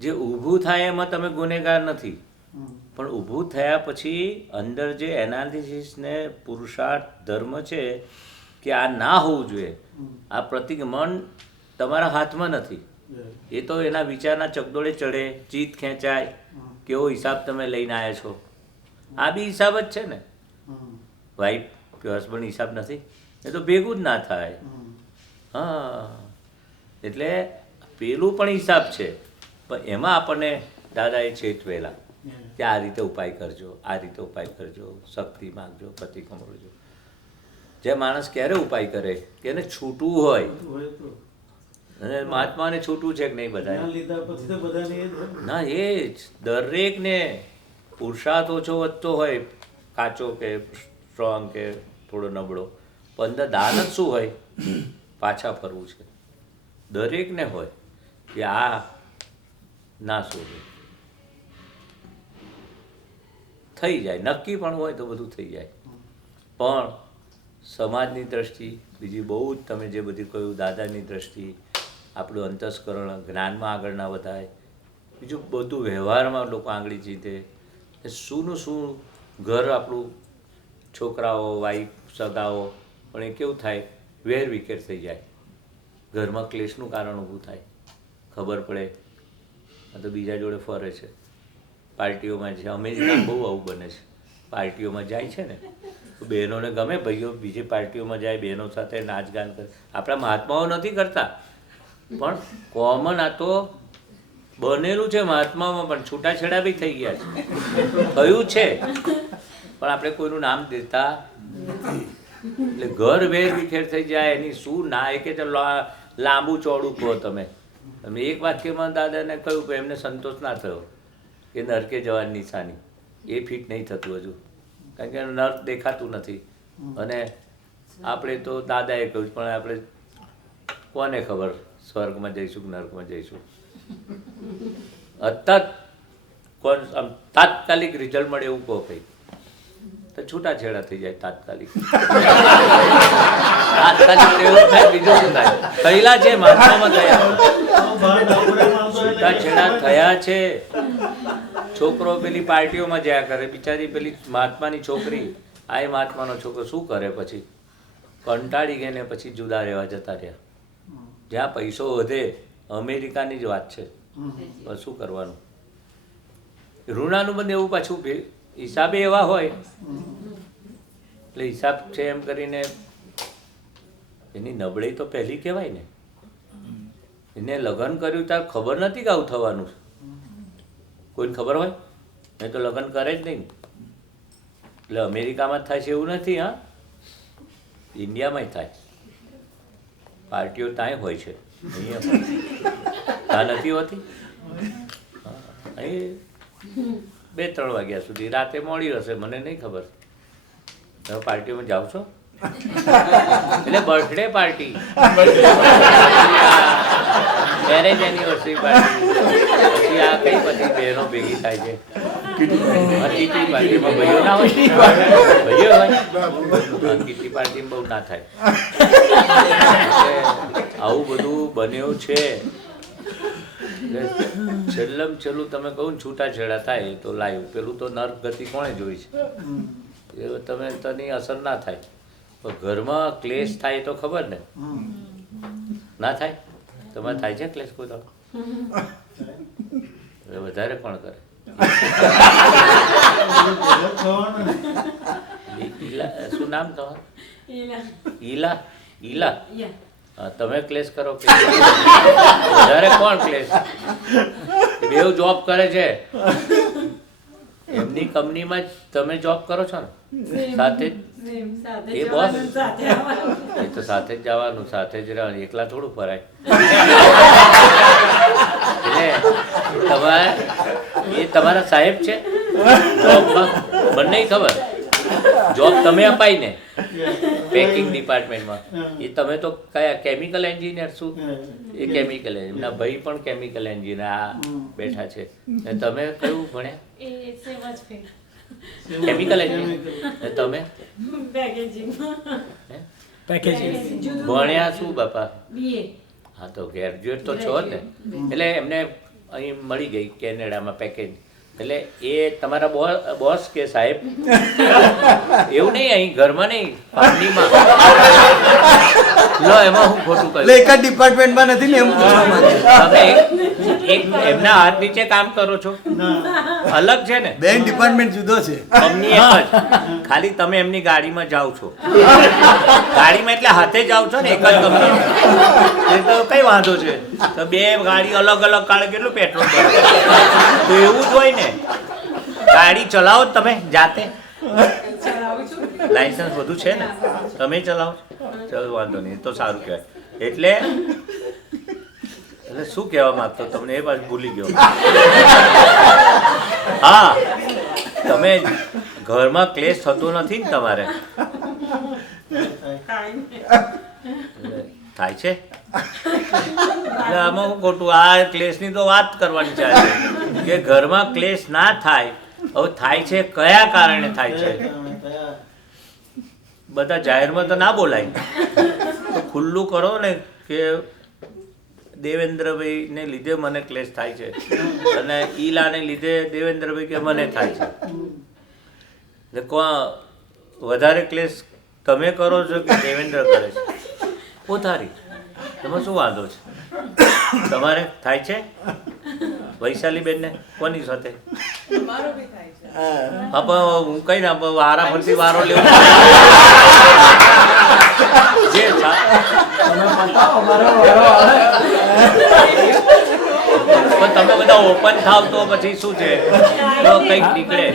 જે ઊભું થાય એમાં તમે ગુનેગાર નથી પણ ઊભું થયા પછી અંદર જે એનાલિસિસ ને પુરુષાર્થ ધર્મ છે કે આ ના હોવું જોઈએ. આ પ્રતિક્રમણ તમારા હાથમાં નથી. એ તો એના વિચારના ચકડોળે ચડે, ચિત્ત ખેંચાય, કેવો હિસાબ તમે લઈને આવ્યા છો. આ બી હિસાબ જ છે ને. વાઈફ કે હસબન્ડ હિસાબ નથી એ તો ભેગું જ ના થાય. હા એટલે પેલું પણ હિસાબ છે પણ એમાં આપણને દાદાએ ચેતવેલા કે આ રીતે ઉપાય કરજો, આ રીતે ઉપાય કરજો, શક્તિ માગજો, પ્રતિક્રમણ કરજો. જે માણસ ક્યારે ઉપાય કરે કે એને છૂટવું હોય અને મહાત્માને છૂટવું છે કે નહીં બધા ના એ જ દરેકને પુરુષાર્થ ઓછો વધતો હોય કાચો કે સ્ટ્રોંગ કે થોડો નબળો પણ અંદર દાન જ શું હોય પાછા ફરવું છે દરેકને હોય કે આ ના શોધે થઈ જાય નક્કી પણ હોય તો બધું થઈ જાય. પણ સમાજની દ્રષ્ટિ બીજી બહુ જ તમે જે બધી કહ્યું દાદાની દ્રષ્ટિ આપણું અંતસ્કરણ જ્ઞાનમાં આગળ ના વધાય. બીજું બધું વ્યવહારમાં લોકો આંગળી જીતે શુંનું શું ઘર આપણું છોકરાઓ વાઈફ સગાઓ પણ એ કેવું થાય વેર વિખેર થઈ જાય. ઘરમાં ક્લેશનું કારણ ઊભું થાય ખબર પડે આ તો બીજા જોડે ફરે છે પાર્ટીઓમાં છે. અમેરિકામાં બહુ આવું બને છે. પાર્ટીઓમાં જાય છે ને તો બહેનોને ગમે ભાઈઓ બીજી પાર્ટીઓમાં જાય બહેનો સાથે નાચગાન કરે. આપણા મહાત્માઓ નથી કરતા પણ કોમન આ તો બનેલું છે મહાત્માઓમાં પણ છૂટાછેડા બી થઈ ગયા છે થયું છે પણ આપણે કોઈનું નામ દેતા એટલે ઘર વેર વિખેર થઈ જાય. એની શું ના એ કે લાંબુ ચોડું કહો તમે એક વાક્યમાં દાદાને કહ્યું કે એમને સંતોષ ના થયો કે નરકે જવાની નિશાની એ ફિટ નહીં થતું હજુ કારણ કે નર્ક દેખાતું નથી. અને આપણે તો દાદાએ કહ્યું પણ આપણે કોને ખબર સ્વર્ગમાં જઈશું કે નર્કમાં જઈશું. આમ તાત્કાલિક રિઝલ્ટ મળે એવું કહો કંઈ તો છૂટાછેડા થઈ જાય તાત્કાલિક. એવું થાય બીજું શું થાય થયેલા છે મહાત્મામાં થયા છૂટાછેડા થયા છે. છોકરો પેલી પાર્ટીઓમાં જયા કરે બિચારી પેલી મહાત્માની છોકરી આ એ મહાત્માનો છોકરો શું કરે પછી કંટાળી ગઈને પછી જુદા રહેવા જતા રહ્યા. જ્યાં પૈસો વધે અમેરિકાની જ વાત છે બસ શું કરવાનું. ઋણાનુબંધ એવું પાછું હિસાબે એવા હોય એટલે હિસાબ છે એમ કરીને એની નબળાઈ તો પહેલી કહેવાય ને. એને લગ્ન કર્યું ત્યારે ખબર નથી કે આવું થવાનું. કોઈને ખબર હોય નહીં તો લગ્ન કરે જ નહીં. એટલે અમેરિકામાં જ થાય છે એવું નથી. હા ઇન્ડિયામાં થાય. પાર્ટીઓ ત્યાં હોય છે અહીંયા ત્યાં નથી હોતી. અહીં 2-3 વાગ્યા સુધી રાતે મોડી હશે મને નહીં ખબર. તમે પાર્ટીઓમાં જાઓ છો એટલે birthday party marriage anniversary party પછી આ કઈ બધી બહેનો ભેગી થાય છે હા, કીટી પાર્ટીમાં ભાઈઓ ના હોય ભાઈઓ હોય હા, કીટી પાર્ટીમાં બહુ ના થાય એટલે આવું બધું બન્યું છે એટલે છેલ્લમ છેલ્લું તમે કહું ને છૂટાછેડા થાય તો લાઈવ પેલું તો નર્ક ગતિ કોણે જોઈ છે એ તમે તની અસર ના થાય પણ ઘરમાં ક્લેશ થાય તો ખબર ને ના થાય તમારે થાય છે ક્લેશ કોઈ દાડો? એટલે વધારે કોણ કરે શું નામ તમારું? ઈલા ઈલા હા, તમે ક્લેશ કરો કે વધારે કોણ ક્લેશ? બેવ જોબ કરે છે એમની કંપનીમાં જ તમે જોબ કરો છો ને સાથે જ એ બોસ એ તો સાથે જ જવાનું સાથે જ રહેવાનું એકલા થોડું ફરાય એટલે તમારે એ તમારા સાહેબ છે જોબમાં બંને ખબર જોબ તમે અપાઈ ને પેકિંગ ડિપાર્ટમેન્ટમાં એ તમે તો કયા કેમિકલ એન્જિનિયર શું એ કેમિકલ એમના ભાઈ પણ કેમિકલ એન્જિનિયર આ બેઠા છે ને તમે કયું ભણ્યા કેમિકલ એન્જિનિયર તમે પેકેજિંગ ભણ્યા શું બાપા હા તો ગ્રેજ્યુએટ તો છો ને એટલે એમને અહીં મળી ગઈ કેનેડામાં પેકેજ એટલે એ તમારા બોસ કે સાહેબ એવું નહીં અહીં ઘરમાં નહીં કંપનીમાં લો એમાં હું ખોટું એટલે કહ્યું એક જ ડિપાર્ટમેન્ટમાં નથી ને એમ પૂછવા માંગે તમે એક એમના હાથ નીચે કામ કરો છો અલગ છે ને બેન ડિપાર્ટમેન્ટ જુદો છે કંપની એક જ ખાલી તમે એમની ગાડીમાં જાઓ છો ગાડીમાં એટલે હાથે જાઓ છો ને એક જ કંપની એ તો કઈ વાંધો છે તો બે ગાડી અલગ અલગ કાળે કેટલું પેટ્રોલ તો એવું જ હોય ને ગાડી ચલાવો તમે જાતે લાયસન્સ બધું છે ને તમે ચલાવો ચલો વાંધો નહીં તો સારું કહેવાય એટલે શું કહેવા માંગતો તમને એ પાછું ભૂલી ગયો હા તમે ઘરમાં ક્લેશ થતો નથી ને તમારે થાય છે એટલે આમાં હું ખોટું આ ક્લેશની તો વાત કરવાની છે કે ઘરમાં ક્લેશ ના થાય હવે થાય છે કયા કારણે થાય છે બધા જાહેરમાં તો ના બોલાય તો ખુલ્લું કરો ને કે દેવેન્દ્રભાઈ ને લીધે મને ક્લેશ થાય છે અને ઈલાને લીધે દેવેન્દ્રભાઈ કે મને થાય છે એટલે વધારે ક્લેશ તમે કરો છો કે દેવેન્દ્ર કરે છે પોતારી તમે શું વાંધો છે તમારે થાય છે વૈશાલી બેન ને કોની સાથે મારો બી થાય છે હા પણ હું કઈ ના વારા ફરતી વારો લેવો જે પણ તમે બધા ઓપન થાવ તો પછી શું છે તો કંઈક નીકળે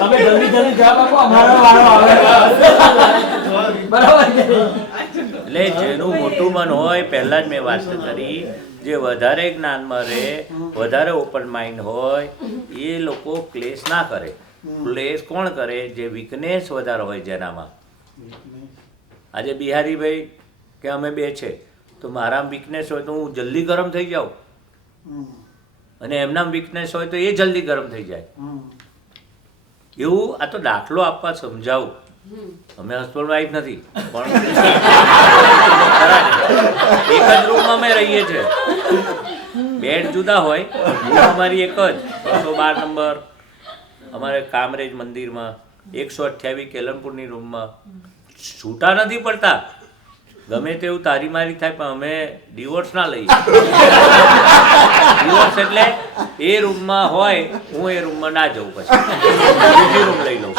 તમે જલ્દી જલ્દી જવાબ આપો અમારો વારો આવે બરાબર છે એટલે જેનું મોટું મન હોય પહેલા જ મેં વાત કરી જે વધારે જ્ઞાનમાં રહે વધારે ઓપન માઇન્ડ હોય એ લોકો ક્લેશ ના કરે ક્લેશ કોણ કરે જે વીકનેસ વધારે હોય જેનામાં આજે બિહારીભાઈ કે અમે બે છે તો મારામાં વીકનેસ હોય તો હું જલ્દી ગરમ થઈ જાઉં અને એમનામાં વીકનેસ હોય તો એ જલ્દી ગરમ થઈ જાય એવું આ તો દાખલો આપવા સમજાવું અમે હસબન્ડ વાઈફ નથી પણ એક જ રૂમમાં અમે રહીએ છીએ બેડ જુદા હોય રૂમ અમારી એક જ 112 નંબર અમારે કામરેજ મંદિરમાં 128 કેલમપુરની રૂમમાં છૂટા નથી પડતા ગમે તેવું તારી મારી થાય પણ અમે ડિવોર્સ ના લઈએ ડિવોર્સ એટલે એ રૂમમાં હોય હું એ રૂમમાં ના જઉં પછી બીજી રૂમ લઈ લઉં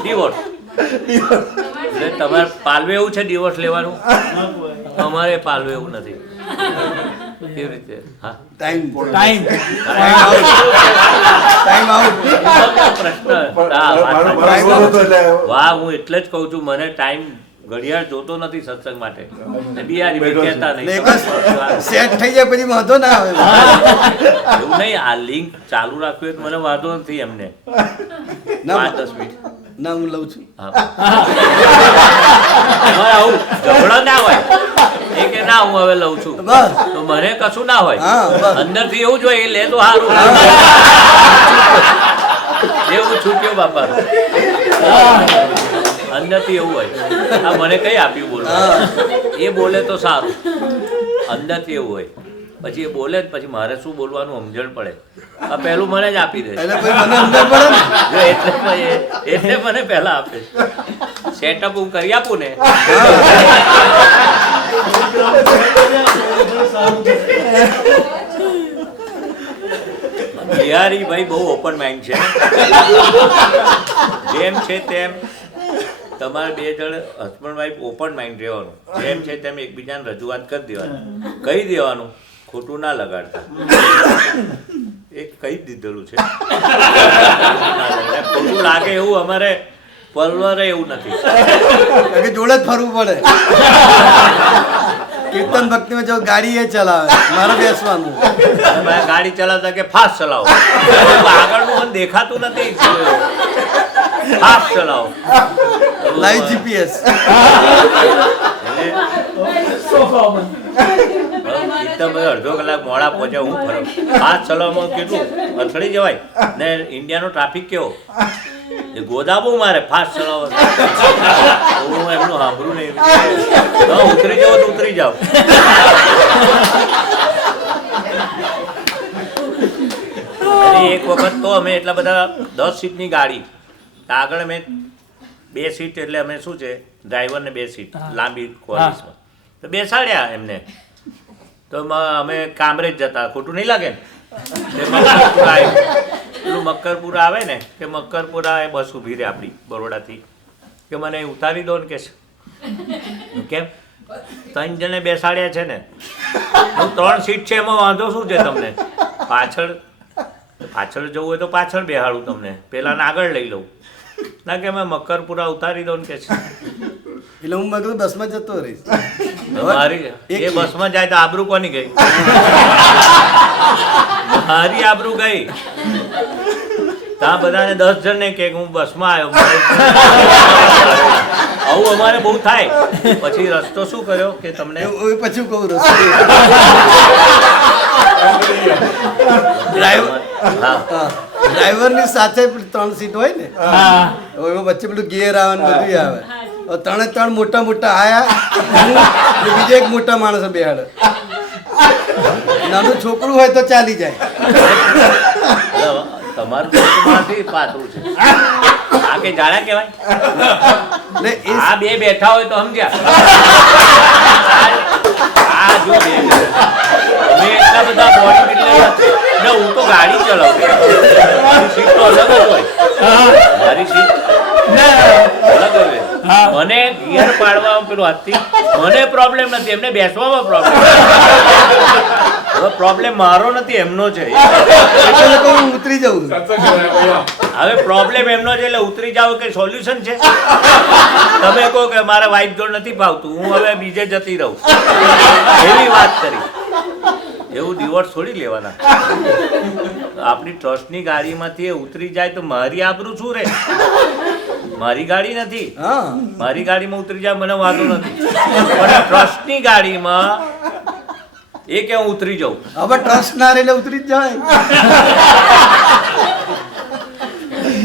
ડિવોર્સ એટલે તમારે પાલવે એવું છે ડિવોર્સ લેવાનું અમારે પાલવે એવું નથી કેવી રીતે હા ટાઈમ ટાઈમ આઉટ પ્રશ્ન વાહ હું એટલે જ કહું છું મને ટાઈમ ઘડિયાળ જોતો નથી સત્સંગ માટે બિહારી કહેતા નહીં સેટ થઈ જાય પછી વાંધો ના આવે એવું નહીં આ લિંક ચાલુ રાખ્યું મને વાંધો નથી એમને 5-10 મિનિટ ના હું લઉં છું હા આવું ઝઘડો ના હોય એ કે ના હું હવે લઉં છું બસ તો મને કશું ના હોય હા બસ અંદરથી એવું જોઈએ લે તો સારું એવું છૂટ્યો બાપા અંદરથી એવું હોય આ મને કઈ આપ્યું બોલવા એ બોલે તો સારું અંદરથી એવું હોય પછી એ બોલે જ પછી મારે શું બોલવાનું સમજણ પડે આ પહેલું મને જ આપી દે એટલે પછી મને અંદર પડે ને જો એટલે મને પહેલા આપે સેટઅપ હું કરી આપું ને બિહારી ભાઈ બહુ ઓપન માઇન્ડ છે જેમ છે તેમ તમારે બે જણ હસબન્ડ વાઈફ ઓપન માઇન્ડ રહેવાનું જેમ છે તેમ એકબીજાને રજૂઆત કરી દેવાની કહી દેવાનું ખોટું ના લગાડતા એ કહી દીધેલું છે ખોટું લાગે એવું અમારે પલવરે એવું નથી કે જોડે જ ફરવું પડે કીર્તન ભક્તિ માં જો ગાડી એ ચલાવે મારે બેસવાનું ગાડી ચલાવતા કે ફાસ્ટ ચલાવો આગળનું મને દેખાતું નથી ફાસ્ટ ચલાવો લાઈવ જીપીએસ અડધો કલાક મોડા પહોંચે હું ફરક ફાસ્ટ ચલાવવામાં કેટલું અથડી જવાય ને ઇન્ડિયાનો ટ્રાફિક કેવો એ ગોદાબો મારે ફાસ્ટ ચલાવો હું એમનું સાંભળું નહીં ઉતરી જાઓ તો ઉતરી જાઓ એક વખત તો અમે એટલા બધા 10 સીટની ગાડી આગળ અમે 2 સીટ એટલે અમે શું છે ડ્રાઈવરને 2 સીટ લાંબી કોલેજમાં તો બેસાડ્યા એમને તો અમે કામરેજ જતા ખોટું નહીં લાગે ને પેલું મક્કરપુર આવે ને કે મક્કરપુરા એ બસ ઊભી રહે આપણી બરોડાથી કે મને ઉતારી દો ને કે કેમ 3 જણે બેસાડ્યા છે ને 3 સીટ છે એમાં વાંધો શું છે તમને પાછળ જવું હોય તો પાછળ બેહાડું તમને પેલા ને આગળ લઈ લઉં ના કે અમે મક્કરપુરા ઉતારી દો ને કે છે એટલે હું મગર બસમાં જતો રહીશ મારી એ બસમાં જાય તો આબરૂ કોની ગઈ મારી આબરૂ ગઈ ત્યાં બધાને 10 જણને કે હું બસમાં આવ્યો આવું અમારે બહુ થાય પછી રસ્તો શું કર્યો કે તમને પછી કહું ડ્રાઈવર ની સાથે 3 સીટ હોય ને એમાં વચ્ચે પેલું ગિયર આવે ને બધું આવે 3 મોટા મોટા આયા બીજો એક મોટા માણસ બેહાડે નાનું છોકરું હોય તો ચાલી જાય તમારું પાતળું છે આ કે જાડા કહેવાય આ બે બેઠા હોય તો સમજ્યા આ જો બે મેં એટલા બધા બોડી બિલ્ડર હું તો ગાડી ચલાવું સીટ તો અલગ જ હોય મારી સીટ અલગ હોય મને ગિયર પાડવામાં પેલું હાથથી મને પ્રોબ્લેમ નથી એમને બેસવામાં પ્રોબ્લેમ મારો નથી એમનો છે હું ઉતરી જાઉં હવે પ્રોબ્લેમ એમનો છે એટલે ઉતરી જાવ કે સોલ્યુશન છે તમે કહો કે મારા વાઈફ જોડ નથી ફાવતું હું હવે બીજે જતી રહું એવી વાત કરી એવું ડિવોર્સ થોડી લેવાના આપણી ટ્રસ્ટની ગાડીમાંથી એ ઉતરી જાય તો મારી આબરૂ શું રે મારી ગાડી નથી મારી ગાડીમાં ઉતરી જાય મને વાંધો નથી પણ ટ્રસ્ટની ગાડીમાં એ કે હું ઉતરી જાઉં હવે ટ્રસ્ટ ના એટલે ઉતરી જ જાય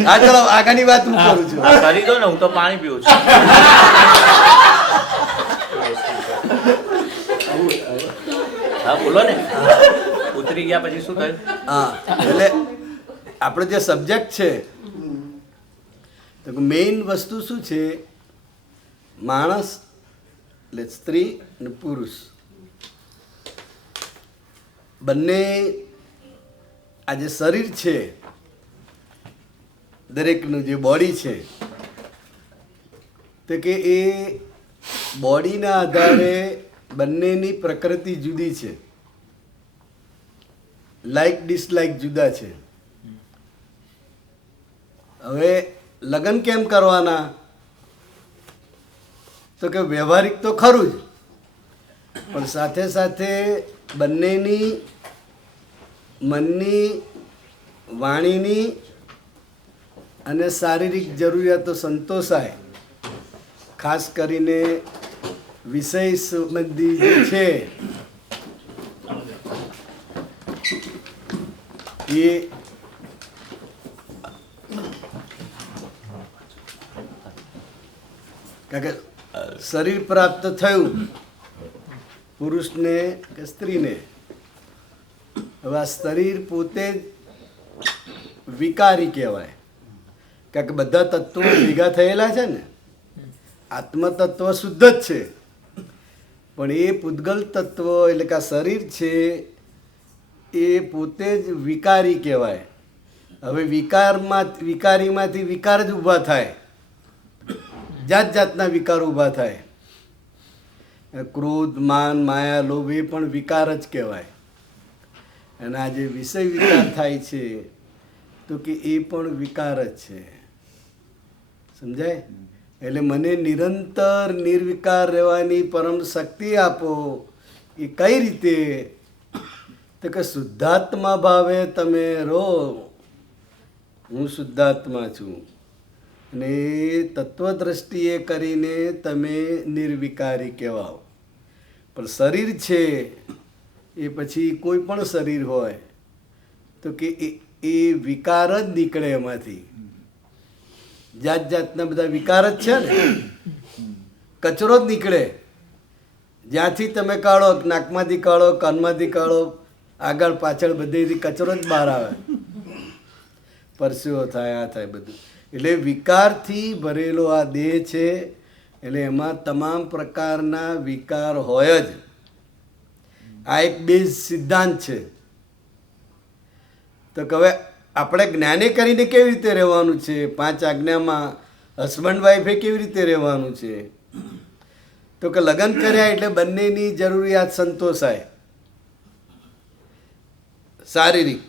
હા ચલો આગળની વાત હું કરું છું કરી દો ને હું તો પાણી પીવું છું હા બોલો ને ઉતરી ગયા પછી શું થયું હા એટલે આપણો જે સબ્જેક્ટ છે તો મેઇન વસ્તુ શું છે માણસ એટલે સ્ત્રી અને પુરુષ બંને આ જે શરીર છે દરેકનું જે બોડી છે તો કે એ બોડીના આધારે બંનેની પ્રકૃતિ જુદી છે લાઈક ડિસલાઈક જુદા છે હવે લગ્ન કેમ કરવાના તો કે વ્યવહારિક તો ખરું જ પણ સાથે સાથે બંનેની મનની વાણીની અને શારીરિક જરૂરિયાતો સંતોષાય ખાસ કરીને વિષય સંબંધી જે છે એ કારણ કે શરીર પ્રાપ્ત થયું પુરુષને કે સ્ત્રીને, હવે આ શરીર પોતે જ વિકારી કહેવાય, કારણ કે બધા તત્વો ભેગા થયેલા છે ને. આત્મ તત્વ શુદ્ધ જ છે, પણ એ પૂતગલ તત્વ એટલે કે આ શરીર છે એ પોતે જ વિકારી કહેવાય. હવે વિકારીમાંથી વિકાર જ ઊભા થાય, જાત જાતના વિકાર ઊભા થાય. ક્રોધ, માન, માયા, લોભ એ પણ વિકાર જ કહેવાય. અને આ જે વિષય વિકાર થાય છે તો કે એ પણ વિકાર જ છે. સમજાય? એટલે મને નિરંતર નિર્વિકાર રહેવાની પરમ શક્તિ આપો. એ કઈ રીતે? તો કે શુદ્ધાત્મા ભાવે તમે રહો. હું શુદ્ધાત્મા છું અને એ તત્વદ્રષ્ટિએ કરીને તમે નિર્વિકારી કહેવાઓ. પણ શરીર છે એ પછી કોઈ પણ શરીર હોય તો કે એ વિકાર જ નીકળે એમાંથી. જાત જાતના બધા વિકાર જ છે ને, કચરો જ નીકળે. જ્યાંથી તમે કાઢો, નાકમાંથી કાઢો, કાનમાંથી કાઢો, આગળ પાછળ બધેથી કચરો જ બહાર આવે. પરસેવો થાય, આ થાય બધું. એટલે વિકારથી ભરેલો આ દેહ છે, એટલે એમાં તમામ પ્રકારના વિકાર હોય જ. આ એક બેઝ સિદ્ધાંત છે. તો હવે આપણે જ્ઞાને કરીને કેવી રીતે રહેવાનું છે? 5 આજ્ઞામાં હસબન્ડ વાઈફે કેવી રીતે રહેવાનું છે? તો કે લગ્ન કર્યા એટલે બંનેની જરૂરિયાત સંતોષાય, શારીરિક.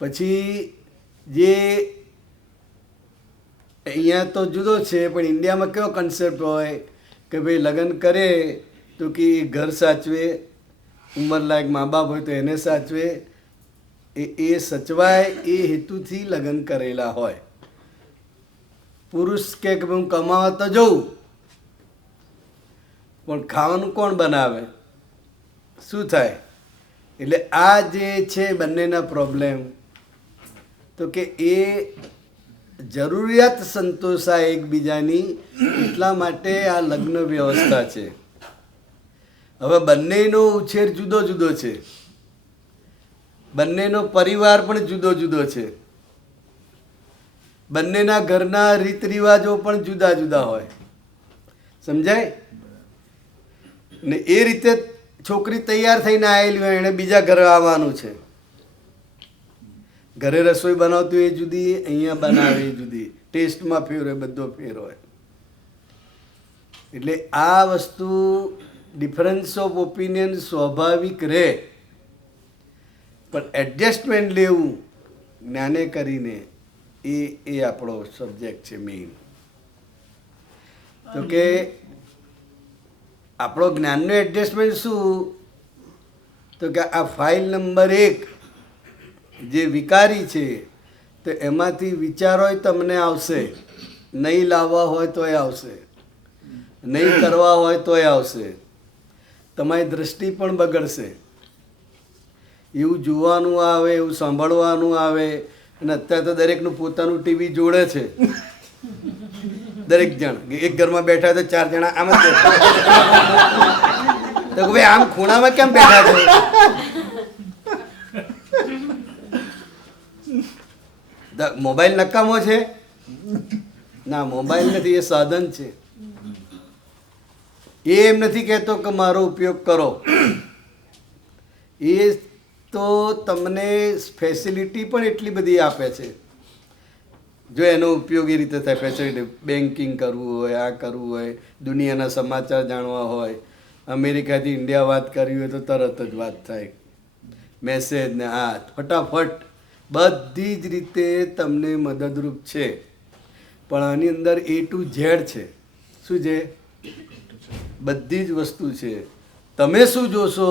પછી જે અહીંયા તો જુદો છે, પણ ઇન્ડિયામાં કેવો કન્સેપ્ટ હોય કે ભાઈ લગ્ન કરે તો કે ઘર સાચવે, ઉંમરલાયક મા બાપ હોય તો એને સાચવે, એ સચવાય એ હેતુથી લગ્ન કરેલા હોય. પુરુષ કે હું કમાવા તો જઉં, પણ ખાવાનું કોણ બનાવે? શું થાય? એટલે આ જે છે બંનેના પ્રોબ્લેમ, તો કે એ જરૂરિયાત સંતોષાય એકબીજાની, એટલા માટે આ લગ્ન વ્યવસ્થા છે. હવે બંનેનો ઉછેર જુદો જુદો છે, બંનેનો પરિવાર પણ જુદો જુદો છે, બંનેના ઘરના રીત રિવાજો પણ જુદા જુદા હોય. સમજાય ને? એ રીતે છોકરી તૈયાર થઈને આવેલી હોય, એણે બીજા ઘરે આવવાનું છે, ઘરે રસોઈ બનાવતું એ જુદી, અહીંયા બનાવે એ જુદી, ટેસ્ટમાં ફેર હોય, બધો ફેર હોય. એટલે આ વસ્તુ ડિફરન્સ ઓફ ઓપિનિયન સ્વાભાવિક રહે, પણ એડજસ્ટમેન્ટ લેવું જ્ઞાને કરીને એ આપણો સબ્જેક્ટ છે મેઇન. તો કે આપણો જ્ઞાનનું એડજસ્ટમેન્ટ શું? તો કે આ ફાઇલ નંબર 1 જે વિકારી છે, તો એમાંથી વિચારો તમને આવશે, નહીં લાવવા હોય તોય આવશે, નહીં કરવા હોય તોય આવશે. તમારી દ્રષ્ટિ પણ બગડશે. એવું જોવાનું આવે, એવું સાંભળવાનું આવે. અને અત્યારે તો દરેકનું પોતાનું ટીવી જોડે છે, દરેક જણ. એક ઘરમાં બેઠા તો 4 જણા આમ જ બેઠા. તો ભાઈ આમ ખૂણામાં કેમ બેઠા છે? મોબાઈલ નકામો છે? ના, મોબાઈલ નથી, એ સાધન છે. એ એમ નથી કહેતો કે મારો ઉપયોગ કરો. એ તો તમને ફેસિલિટી પણ એટલી બધી આપે છે, જો એનો ઉપયોગ એ રીતે થાય. ફેસિલિટી, બેન્કિંગ કરવું હોય, આ કરવું હોય, દુનિયાના સમાચાર જાણવા હોય, અમેરિકાથી ઇન્ડિયા વાત કરવી હોય તો તરત જ વાત થાય, મેસેજ ને આ ફટાફટ બધી જ રીતે તમને મદદરૂપ છે. પણ આની અંદર A to Z છે. શું છે? બધી જ વસ્તુ છે. તમે શું જોશો?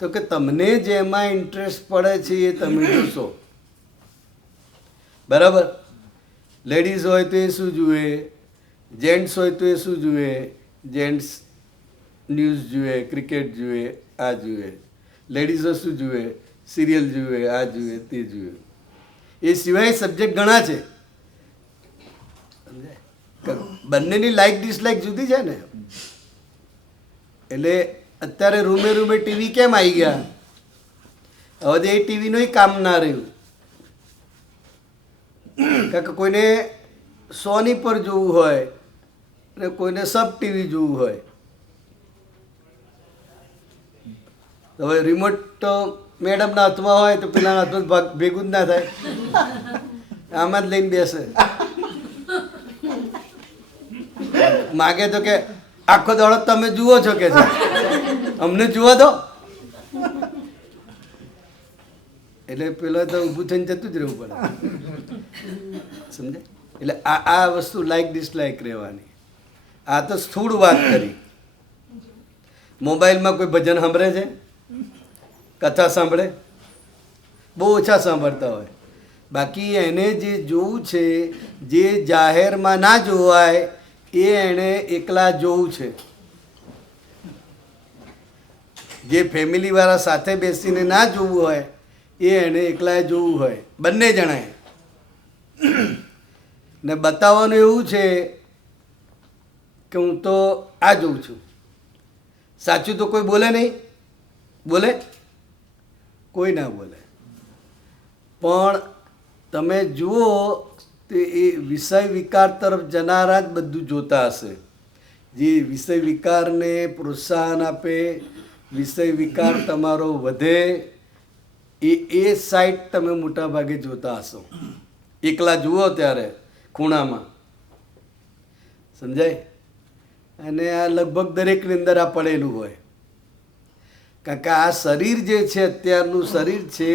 તો કે તમને જેમાં ઇન્ટરેસ્ટ પડે છે એ તમે જોશો. બરાબર? લેડીઝ હોય તો એ શું જુએ? જેન્ટ્સ હોય તો એ શું જુએ? જેન્ટ્સ ન્યૂઝ જુએ, ક્રિકેટ જુએ, આ જુએ. લેડીઝો શું જુએ? સિરિયલ જુએ, આ જુએ, તે જુએ. એ સિવાય સબ્જેક્ટ ઘણા છે. સમજાય? બંનેની લાઈક ડિસલાઈક જુદી છે ને. એટલે અત્યારે રૂમે રૂમે ટીવી કેમ આવી ગયા? હવે તો એ ટીવીનું કામ ના રહ્યું. કારણ કે કોઈને સોની પર જોવું હોય અને કોઈને સબ ટીવી જોવું હોય. હવે રિમોટ તો મેડમના હાથમાં હોય તો પેલાના હાથમાં ભેગું જ ના થાય. આમાં જ લઈને બેસે. માગે તો કે આખો દાડો તમે જુઓ છો કે છે, અમને જોવા દો. એટલે પેલો તો ઊભું થઈને જતું જ રહેવું પડે. સમજે? એટલે આ વસ્તુ લાઈક ડિસલાઈક રહેવાની. આ તો સ્થૂળ વાત કરી. મોબાઈલમાં કોઈ ભજન સાંભળે છે? કથા સાંભળે? બહુ ઓછા સાંભળતા હોય. બાકી એને જે જોવું છે, જે જાહેરમાં ના જોવાય એ એણે એકલા જોવું છે. જે ફેમિલીવાળા સાથે બેસીને ના જોવું હોય એ એણે એકલાએ જોવું હોય, બંને જણાએ. ને બતાવવાનું એવું છે કે હું તો આ જોઉં છું. સાચું તો કોઈ બોલે નહીં. બોલે? કોઈ ના બોલે. પણ તમે જુઓ તો એ વિષય વિકાર તરફ જનારા જ બધું જોતા હશે. જે વિષય વિકારને પ્રોત્સાહન આપે, વિષય વિકાર તમારો વધે, એ સાઈડ તમે મોટા ભાગે જોતા હશો. એકલા જુઓ ત્યારે ખૂણામાં. સમજાય? અને આ લગભગ દરેકની અંદર આ પડેલું હોય. કારણ કે આ શરીર જે છે, અત્યારનું શરીર છે,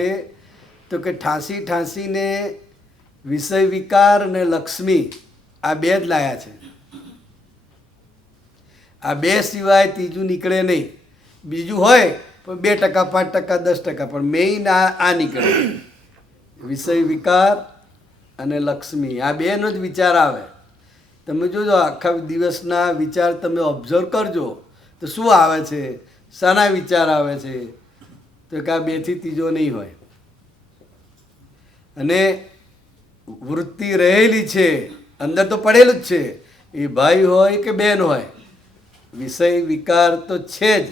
તો કે ઠાંસી ઠાંસીને વિષય વિકાર અને લક્ષ્મી આ બે જ લાયા છે. આ બે સિવાય ત્રીજું નીકળે નહીં. બીજું હોય પણ 2%, 5%, 10%, પણ મેઇન આ નીકળે. વિષય વિકાર અને લક્ષ્મી, આ બેનો જ વિચાર આવે. તમે જોજો આખા દિવસના વિચાર તમે ઓબ્ઝર્વ કરજો તો શું આવે છે, શાના વિચાર આવે છે, તો કે આ બેથી ત્રીજો નહીં હોય. અને વૃત્તિ રહેલી છે, અંદર તો પડેલું જ છે. એ ભાઈ હોય કે બહેન હોય, વિષય વિકાર તો છે જ.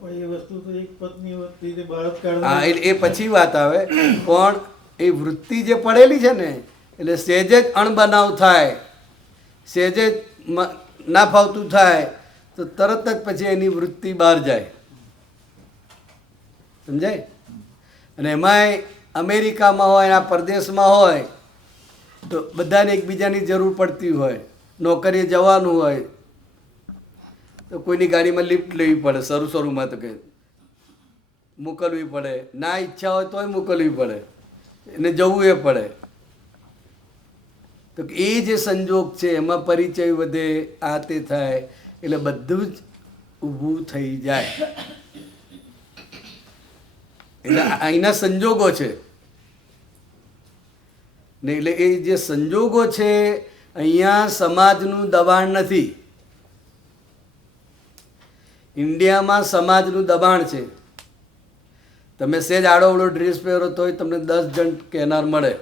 પણ એ વસ્તુ તો એક પત્ની વૃત્તિ બાળક કાળ. હા, એ પછી વાત આવે. પણ એ વૃત્તિ જે પડેલી છે ને, એટલે સહેજે જ અણબનાવ થાય, સહેજે જ ના ફાવતું થાય તો તરત જ પછી એની વૃત્તિ બહાર જાય. સમજાય? અને એમાંય અમેરિકામાં હોય, આ પરદેશમાં હોય તો બધાને એકબીજાની જરૂર પડતી હોય. નોકરીએ જવાનું હોય તો કોઈની ગાડીમાં લિફ્ટ લેવી પડે. શરૂમાં તો કે મોકલવી પડે. ના ઈચ્છા હોય તોય મોકલવી પડે, એને જવું એ પડે. તો એ જે સંજોગ છે એમાં પરિચય વધે, આ તે થાય, એટલે બધું જ ઊભું થઈ જાય. એટલે અહીંના સંજોગો છે ને. એટલે એ જે સંજોગો છે, અહીંયા સમાજનું દબાણ નથી. ઇન્ડિયામાં સમાજનું દબાણ છે. તમે સહેજ આડોવડો ડ્રેસ પહેરો તોય તમને 10 જણ કહેનાર મળે.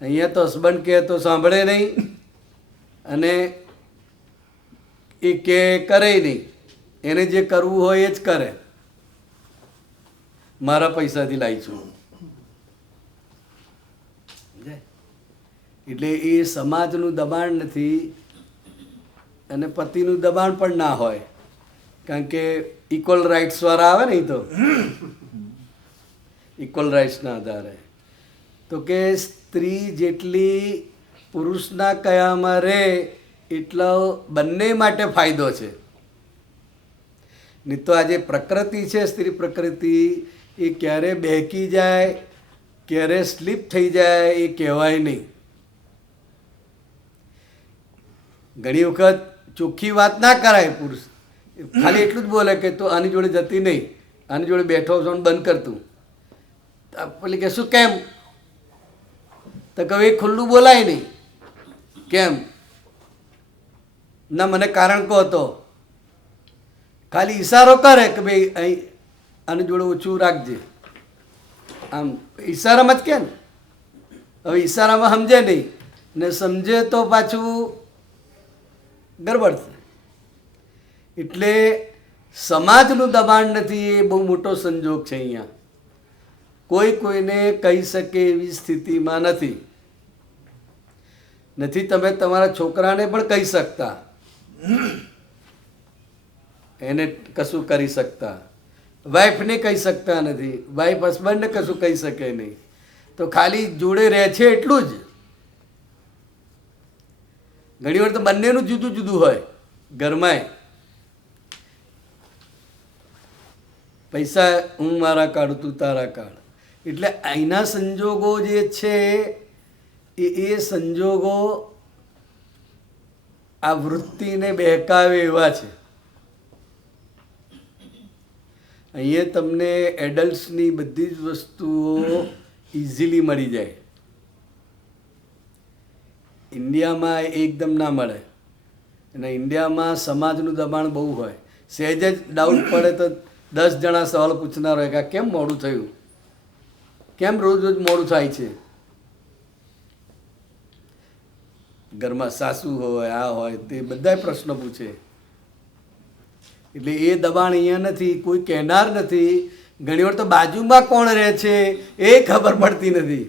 અહીંયા તો હસબન્ડ કહે તો સાંભળે નહીં, અને એ કે કરે નહીં. એને જે કરવું હોય એ જ કરે. મારા પૈસાથી લાવી છું. એટલે એ સમાજનું દબાણ નથી, અને પતિનું દબાણ પણ ના હોય. કારણ કે ઇક્વલ રાઇટ્સ વાળા આવે ને, એ તો ઇક્વલ રાઇટ્સના આધારે. તો કે સ્ત્રી જેટલી પુરુષના કયામાં રહે એટલો બંને માટે ફાયદો છે. નહીં તો આ જે પ્રકૃતિ છે, સ્ત્રી પ્રકૃતિ, એ ક્યારે બહેકી જાય, ક્યારે સ્લીપ થઈ જાય એ કહેવાય નહીં. ઘણી વખત ચોખ્ખી વાત ના કરાય. પુરુષ ખાલી એટલું જ બોલે કે તું આની જોડે જતી નહીં, આની જોડે બેઠો છો બંધ કરતું. પેલી કે શું કેમ? તો કહે ખુલ્લું બોલાય નહીં. કેમ? ના મને કારણ કહો તો ખાલી ઈશારો કરે કે ભાઈ અહીં આની જોડે ઓછું રાખજે, આમ ઈશારામાં જ કે ને. હવે ઈશારામાં સમજે નહીં ને સમજે તો પાછું ગરબડ થાય. એટલે સમાજનું દબાણ નથી એ બહુ મોટો સંજોગ છે. અહીંયા કોઈ કોઈને કહી શકે એવી સ્થિતિમાં નથી. તમે તમારા છોકરાને પણ કહી શકતા, એને કશું કરી શકતા. વાઈફને કહી શકતા નથી, વાઈફ હસબન્ડને કશું કહી શકે નહીં. તો ખાલી જોડે રહે છે એટલું જ. ઘણી વાર તો બંનેનું જુદું જુદું હોય ઘરમાંય. પૈસા હું મારા કાઢું, તું તારા કાઢ. એટલે અહીંના સંજોગો જે છે એ સંજોગો આ વૃત્તિને બહેકાવે એવા છે. અહીંયા તમને એડલ્ટ્સની બધી જ વસ્તુઓ ઇઝીલી મળી જાય. ઇન્ડિયામાં એકદમ ના મળે. અને ઇન્ડિયામાં સમાજનું દબાણ બહુ હોય. સહેજ જ ડાઉટ પડે તો 10 જણા સવાલ પૂછનાર હોય કે કેમ મોડું થયું, કેમ રોજ રોજ મોડું થાય છે. ઘરમાં સાસુ હોય, આ હોય, તે બધા પ્રશ્નો પૂછે. એટલે એ દબાણ અહીંયા નથી, કોઈ કહેનાર નથી. ઘણી વાર તો બાજુમાં કોણ રહે છે એ ખબર પડતી નથી.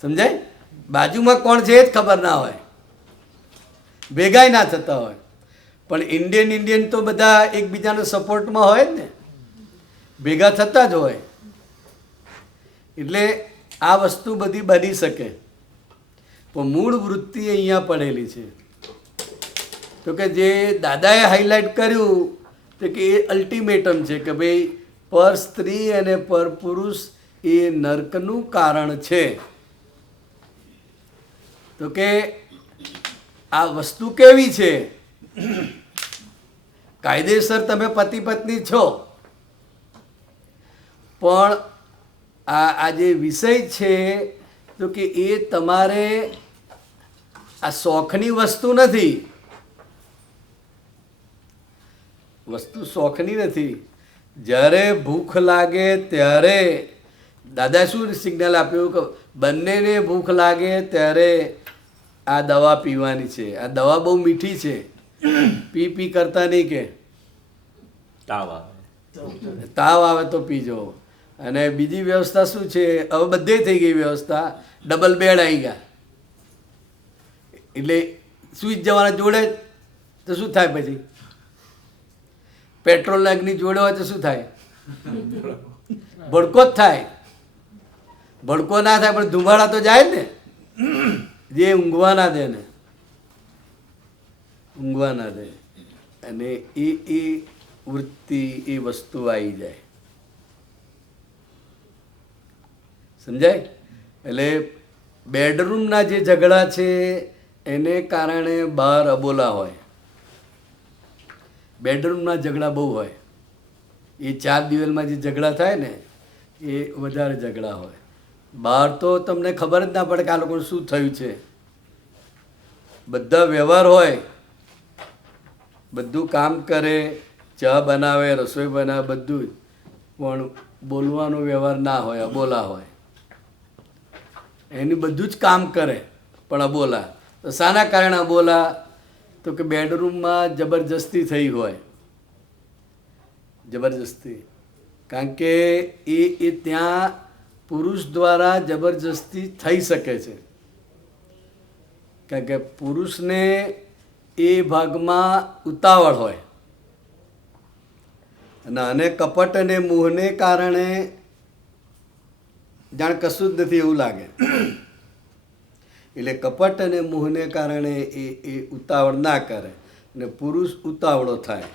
સમજાય? બાજુમાં કોણ છે એ જ ખબર ના હોય, ભેગાય ના થતા હોય. પણ ઇન્ડિયન તો બધા એકબીજાના સપોર્ટમાં હોય જ ને, ભેગા થતા જ હોય. એટલે આ વસ્તુ બધી બની શકે. પણ મૂળ વૃત્તિ અહીંયા પડેલી છે. તો કે જે દાદાએ હાઇલાઇટ કર્યું તો કે એ અલ્ટિમેટમ છે કે ભાઈ પર સ્ત્રી અને પર પુરુષ એ નર્કનું કારણ છે. તો કે આ વસ્તુ કેવી છે? કાયદેસર તમે પતિ પત્ની છો, પણ આ જે વિષય છે તો કે એ તમારે આ શોખની વસ્તુ નથી. વસ્તુ શોખની નથી. જ્યારે ભૂખ લાગે ત્યારે દાદા શું સિગ્નલ આપ્યું કે બંનેને ભૂખ લાગે ત્યારે આ દવા પીવાની છે. આ દવા બહુ મીઠી છે, પી કરતા નહીં કે તાવ આવે તો પીજો. અને બીજી વ્યવસ્થા શું છે? હવે બધે થઈ ગઈ વ્યવસ્થા, ડબલ બેડ આવી ગયા. એટલે સુઈ જવાના જોડે તો શું થાય? પછી પેટ્રોલ અગ્નિ જોડે હોય તો શું થાય? ભડકો જ થાય. ભડકો ના થાય પણ ધુમાડા તો જાય ને. જે ઊંઘવા ના દે ને, ઊંઘવા ના દે. અને એ વૃત્તિ એ વસ્તુ આવી જાય. સમજાય? એટલે બેડરૂમના જે ઝઘડા છે એને કારણે બહાર અબોલા હોય. બેડરૂમના ઝઘડા બહુ હોય. એ 4 દિવાલમાં જે ઝઘડા થાય ને એ વધારે ઝઘડા હોય. બહાર તો તમને ખબર જ ના પડે કે આ લોકોને શું થયું છે. બધા વ્યવહાર હોય, બધું કામ કરે, ચા બનાવે, રસોઈ બનાવે, બધું જ. પણ બોલવાનો વ્યવહાર ના હોય, અબોલા હોય. એની બધું જ કામ કરે પણ અબોલા. તો શાના કારણે અબોલા? તો કે બેડરૂમમાં જબરજસ્તી થઈ હોય. જબરજસ્તી. કારણ કે એ ત્યાં પુરુષ દ્વારા જબરજસ્તી થઈ શકે છે. કારણ કે પુરુષને એ ભાગમાં ઉતાવળ હોય. અને કપટ અને મોહને કારણે જાણ કશું જ નથી એવું લાગે. એટલે કપટ અને મોહને કારણે એ ઉતાવળ ના કરે અને પુરુષ ઉતાવળો થાય.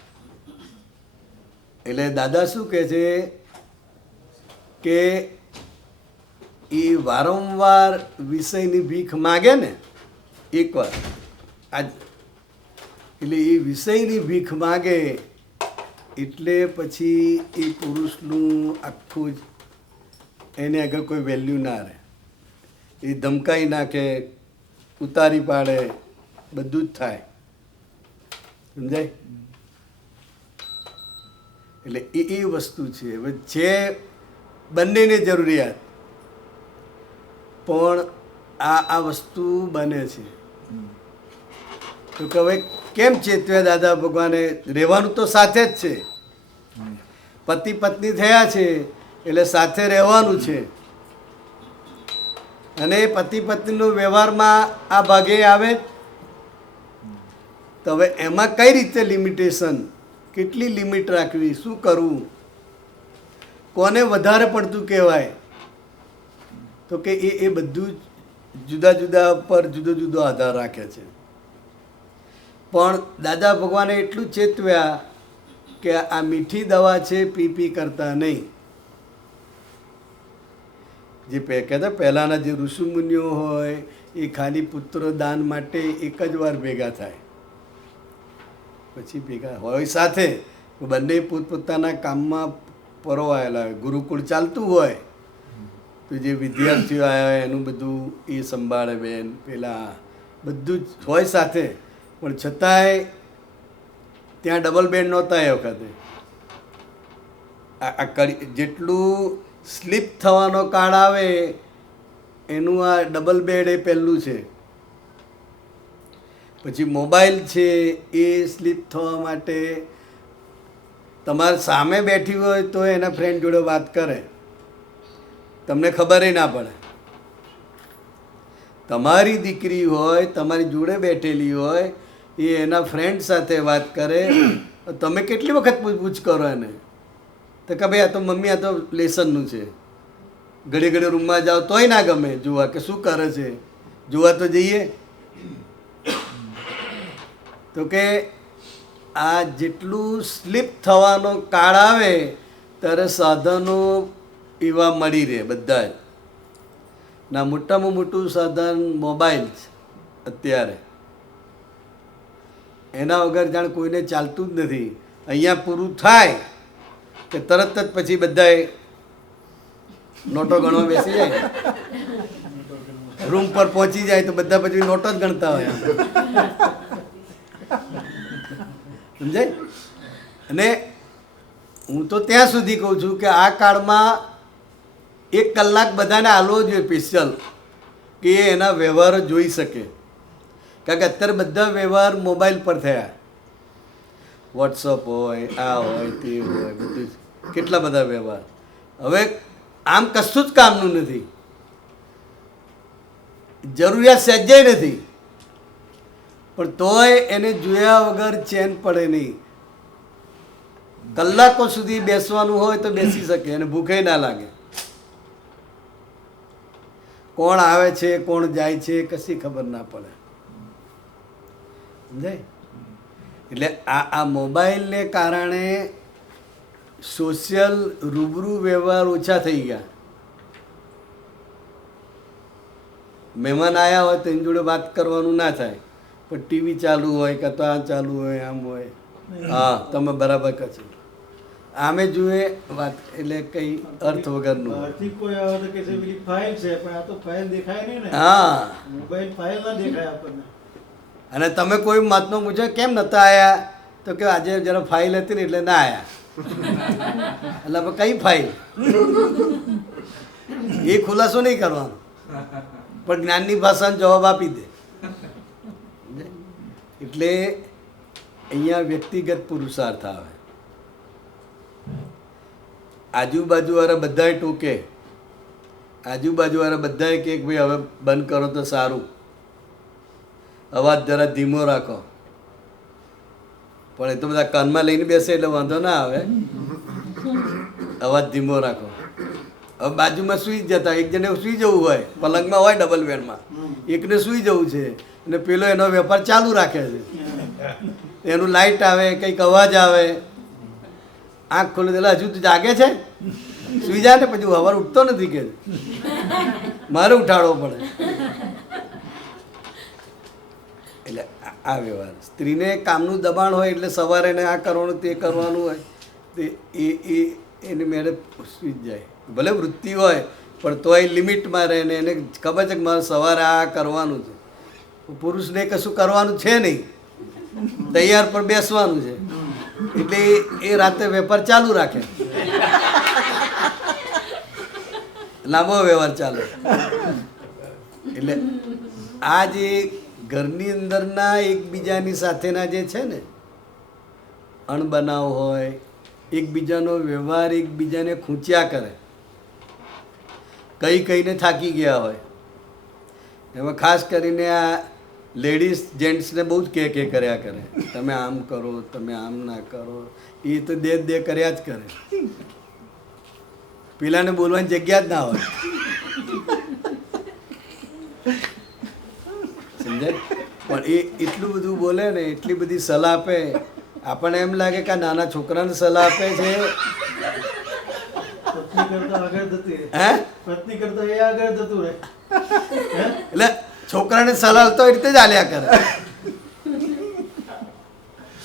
એટલે દાદા શું કહે છે કે એ વારંવાર વિષયની ભીખ માગે ને એકવાર આજ, એટલે એ વિષયની ભીખ માગે એટલે પછી એ પુરુષનું આખું જ એને આગળ કોઈ વેલ્યુ ના રહે. એ ધમકાઈ નાખે, ઉતારી પાડે, બધું જ થાય. સમજાય? એટલે એ વસ્તુ છે. હવે છે બંનેની જરૂરિયાત, પણ આ વસ્તુ બને છે. તો કે હવે કેમ ચેતવ્યા દાદા ભગવાને? રહેવાનું તો સાથે જ છે. પતિ પત્ની થયા છે એટલે સાથે રહેવાનું છે. અને પતિ પત્નીનો વ્યવહારમાં આ ભાગે આવે. તો હવે એમાં કઈ રીતે લિમિટેશન, કેટલી લિમિટ રાખવી, શું કરવું, કોને વધારે પડતું કહેવાય? તો કે એ બધું જુદા જુદા પર જુદો જુદો આધાર રાખે છે. પણ દાદા ભગવાને એટલું ચેતવ્યા કે આ મીઠી દવા છે, પી કરતા નહીં. જે કહેતા પહેલાંના જે ઋષિમુનિઓ હોય એ ખાલી પુત્ર દાન માટે એક જ વાર ભેગા થાય, પછી ભેગા હોય સાથે, બંને પોતપોતાના કામમાં પરોવાયેલા હોય. ગુરુકુળ ચાલતું હોય તો જે વિદ્યાર્થીઓ આવ્યા હોય એનું બધું એ સંભાળે, બેન પેલા બધું જ હોય સાથે. પણ છતાંય ત્યાં ડબલ બેડ નહોતા એ વખતે. આ જેટલું સ્લીપ થવાનો કાળ આવે એનું આ ડબલ બેડ એ પહેલું છે. પછી મોબાઈલ છે એ સ્લીપ થવા માટે તમારે સામે બેઠી હોય તો એના ફ્રેન્ડ જોડે વાત કરે, તમને ખબર ના પડે. તમારી દીકરી હોય, તમારી જોડે બેઠેલી હોય, એ એના ફ્રેન્ડ સાથે વાત કરે, તમે કેટલી વખત પૂછ કરો એને? તો કે ભાઈ આ તો મમ્મી આ તો લેસનનું છે. ઘડી ઘડી રૂમમાં જાઓ તોય ના ગમે જોવા કે શું કરે છે, જોવા તો જઈએ. તો કે આ જેટલું સ્લીપ થવાનો કાળ આવે ત્યારે સાધનો એવા મળી રહે બધા જ. ના મોટામાં મોટું સાધન મોબાઈલ છે અત્યારે. એના વગર જાણ કોઈને ચાલતું જ નથી. અહીંયા પૂરું થાય કે તરત જ પછી બધાએ નોટો ગણવા બેસી જાય. રૂમ પર પહોંચી જાય તો બધા પછી નોટો જ ગણતા હોય. સમજાય? અને હું તો ત્યાં સુધી કહું છું કે આ કાળમાં 1 કલાક બધાને આલવો જોઈએ સ્પેશિયલ, કે એ એના વ્યવહારો જોઈ શકે. કારણ કે અત્યારે બધા વ્યવહાર મોબાઈલ પર થયા. વોટ્સઅપ હોય, આ હોય, તે હોય, બધું કેટલા બધા વ્યવહાર. હવે આમ કશું જ કામનું નથી, જરૂરિયાત સહેજે નથી, પણ તોય એને જોયા વગર ચેન પડે નહીં. કલાકો સુધી બેસવાનું હોય તો બેસી શકે, અને ભૂખે ના લાગે. કોણ આવે છે, કોણ જાય છે, કશી ખબર ના પડે. સમજાય? એટલે આ મોબાઈલને કારણે સોશિયલ રૂબરૂ વ્યવહાર ઓછા થઈ ગયા. મહેમાન આવ્યા હોય તો એની જોડે વાત કરવાનું ના થાય, પણ ટીવી ચાલુ હોય કે તો આ ચાલુ હોય, આમ હોય. હા, તમે બરાબર કહો છો. આમે જુએ વાત એટલે કઈ અર્થ વગરનું. બહારથી કોઈ આવે તો કે છે પેલી ફાઇલ છે, પણ આ તો ફાઇલ દેખાય નહીં ને. હા, મોબાઈલ ફાઇલ ના દેખાય આપણને. અને તમે કોઈ મહાત્મા પૂછો કેમ નતા આવ્યા, તો કે આજે જરા ફાઇલ હતી ને એટલે ના આવ્યા. એટલે આપણે કઈ ફાઇલ એ ખુલાસો નહીં કરવાનો, પણ જ્ઞાનની ભાષાનો જવાબ આપી દે. એટલે અહીંયા વ્યક્તિગત પુરુષાર્થ આવે. આજુબાજુવાળા બધાએ ટોકે, આજુબાજુવાળા બધાએ કે ભાઈ હવે બંધ કરો તો સારું, અવાજ જરા ધીમો રાખો. પણ એ તો બધા કાનમાં લઈને બેસે એટલે વાંધો ના આવે, અવાજ ધીમો રાખો. હવે બાજુમાં સૂઈ જતા, એક જણે સૂઈ જવું હોય, પલંગમાં હોય ડબલ બેડમાં, એકને સૂઈ જવું છે અને પેલો એનો વેપાર ચાલુ રાખે છે. એનું લાઇટ આવે, કંઈક અવાજ આવે, આંખ ખોલી દેલા હજુ તું જાગે છે, સૂઈ જાય ને પછી સવારે ઉઠતો નથી કે મારે ઉઠાડવો પડે. એટલે આ વ્યવહાર સ્ત્રીને કામનું દબાણ હોય એટલે સવારે એને આ કરવાનું તે કરવાનું હોય, તે એની મેળે સૂઈ જ જાય. ભલે વૃત્તિ હોય પણ તોય લિમિટમાં રહે ને એને ખબર છે કે મારે સવારે આ કરવાનું છે. પુરુષને કશું કરવાનું છે નહીં, તૈયાર પર બેસવાનું છે, એટલે એ રાતે વેપાર ચાલુ રાખે, લાંબો વ્યવહાર ચાલે. એટલે આ જે ઘરની અંદરના એકબીજાની સાથેના જે છે ને અણબનાવ હોય, એકબીજાનો વ્યવહાર એકબીજાને ખૂંચ્યા કરે, કહીને થાકી ગયા હોય, એમાં ખાસ કરીને આ લેડીઝ જેન્ટ્સને બહુ જ કે કર્યા કરે, તમે આમ કરો, તમે આમ ના કરો, એ તો દે કર્યા જ કરે, પેલાને બોલવાની જગ્યા જ ના હોય. સમજાય? પણ એ એટલું બધું બોલે ને, એટલી બધી સલાહ આપે, આપણને એમ લાગે કે આ નાના છોકરાને સલાહ આપે છે. પત્ની કરતા આગળ જતી રહે. હે? પત્ની કરતા એ આગળ જતું રહે. હે? એટલે છોકરાને સલાહ તો એ રીતે જ આલ્યા કરે,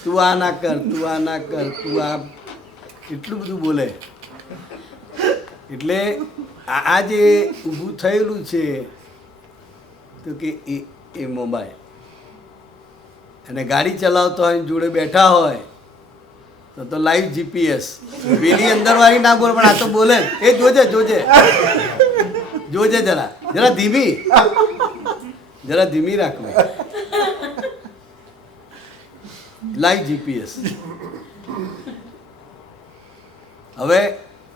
તું આ ના કર, તું આ ના કર, તું આ, એટલું બધું બોલે. એટલે આ જે ઊભું થયેલું છે તો કે એ મોબાઈલ, અને ગાડી ચલાવતો હોય જોડે બેઠા હોય તો લાઈવ જીપીએસ, પેલી અંદર વાળી ના બોલ, પણ આ તો બોલે જ. એ જોજે જોજે જોજે, જરા ધીમી, જરા ધીમી રાખવી. Live GPS. હવે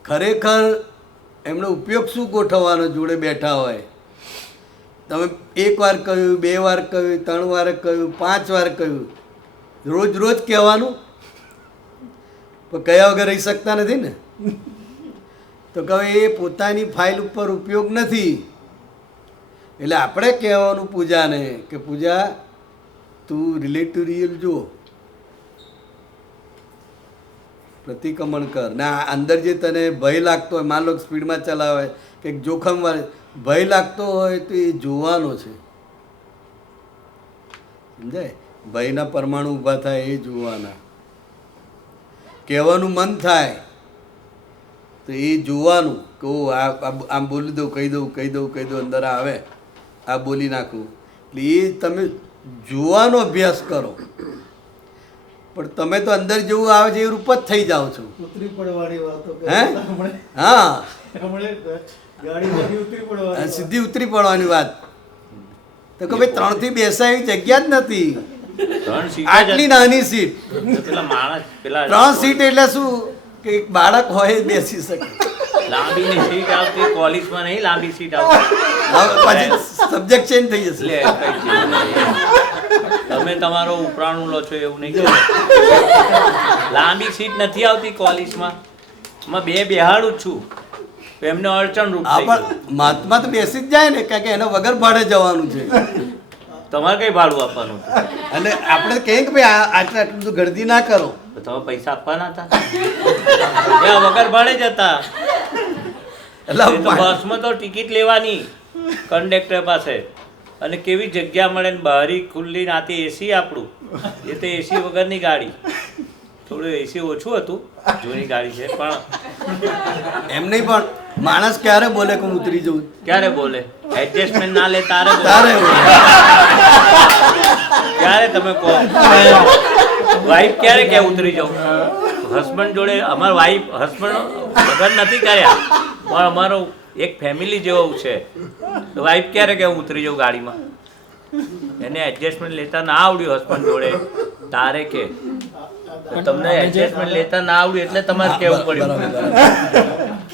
ખરેખર એમનો ઉપયોગ શું ગોઠવવાનો? જોડે બેઠા હોય, તમે એક વાર કહ્યું, 2 વાર કહ્યું, 3 વાર કહ્યું, 5 વાર કહ્યું, રોજ રોજ કહેવાનું, પણ કયા વગર રહી શકતા નથી ને. તો કહે એ પોતાની ફાઇલ ઉપર ઉપયોગ નથી, એટલે આપણે કહેવાનું પૂજાને કે પૂજા તું રિલેટિવ રિયલ જો, પ્રતિક્રમણ કર. ને અંદર જે તને ભય લાગતો હોય, માન લો સ્પીડમાં ચલાવે કે જોખમ ભય લાગતો હોય તો એ જોવાનો છે. સમજાય? ભયના પરમાણુ ઊભા થાય એ જોવાના. કહેવાનું મન થાય તો એ જોવાનું કે ઓ આમ બોલી દઉં, કહી દઉં, અંદર આવે આ બોલી નાખું. એટલે એ તમે જોવાનો અભ્યાસ કરો, પણ તમે તો અંદર જેવું આવે છે એ રૂપ જ થઈ જાઓ છો. ઉતરી પડવાની વાતો કરે. હે? હમણાં હા, ગાડીમાંથી ઉતરી પડવાની સીધી ઉતરી પડવાની વાત. તો કે ભાઈ 3 થી બેસાય એવી જગ્યા જ નથી, 3 સીટ આટલી નાની સીટ. પેલા માણસ પેલા 3 સીટ એટલે શું કે એક બાળક હોય એ બેસી શકે. લાંબીની સીટ આવતી કોલેજમાં નહીં, લાંબી સીટ આવતી. હવે પછી સબ્જેક્ટ ચેન્જ થઈ જશે. એટલે કઈ ચીજ નહીં. તમે તમારો ઉપરાણું લો છો એવું નહીં. લાંબી સીટ નથી આવતી કોલેજમાં, માં બેહાડું જ છું, તો એમને અડચણ રૂપ થઈ ગયું. પણ મહાત્મા તો બેસી જ જાય ને, કારણ કે એને વગર ભાડે જવાનું છે. તમારે કઈ ભાડું આપવાનું હતું? અને આપણે કહીએ કે ભાઈ આટલું બધું ગરદી ના કરો, તો તમે પૈસા આપવાના હતા? એ વગર ભાડે જ હતા. એટલે એ તો બસમાં તો ટિકિટ લેવાની કંડક્ટર પાસે, અને કેવી જગ્યા મળે ને, બારી ખુલ્લી, નાતી એસી આપણું. એ તો એસી વગરની ગાડી, થોડું એસી ઓછું હતું, જૂની ગાડી છે. પણ એમ નહીં, પણ માણસ ક્યારે બોલે કે હું ઉતરી જઉં? ક્યારે બોલે? એડજસ્ટમેન્ટ ના લે તારે બોલે. તારે ક્યારે તમે કહો? વાઈફ ક્યારે કે ઉતરી જાઉં? હસબન્ડ જોડે અમારા વાઈફ હસબન્ડ વગર નથી કર્યા, પણ અમારો એક ફેમિલી જેવું છે. તો વાઈફ ક્યારે કે હું ઉતરી જાઉં ગાડીમાં? એને એડજસ્ટમેન્ટ લેતા ના આવડ્યું હસબન્ડ જોડે, તારે કે તમને એડજસ્ટમેન્ટ લેતા ના આવડ્યું એટલે તમારે કેવું પડ્યું.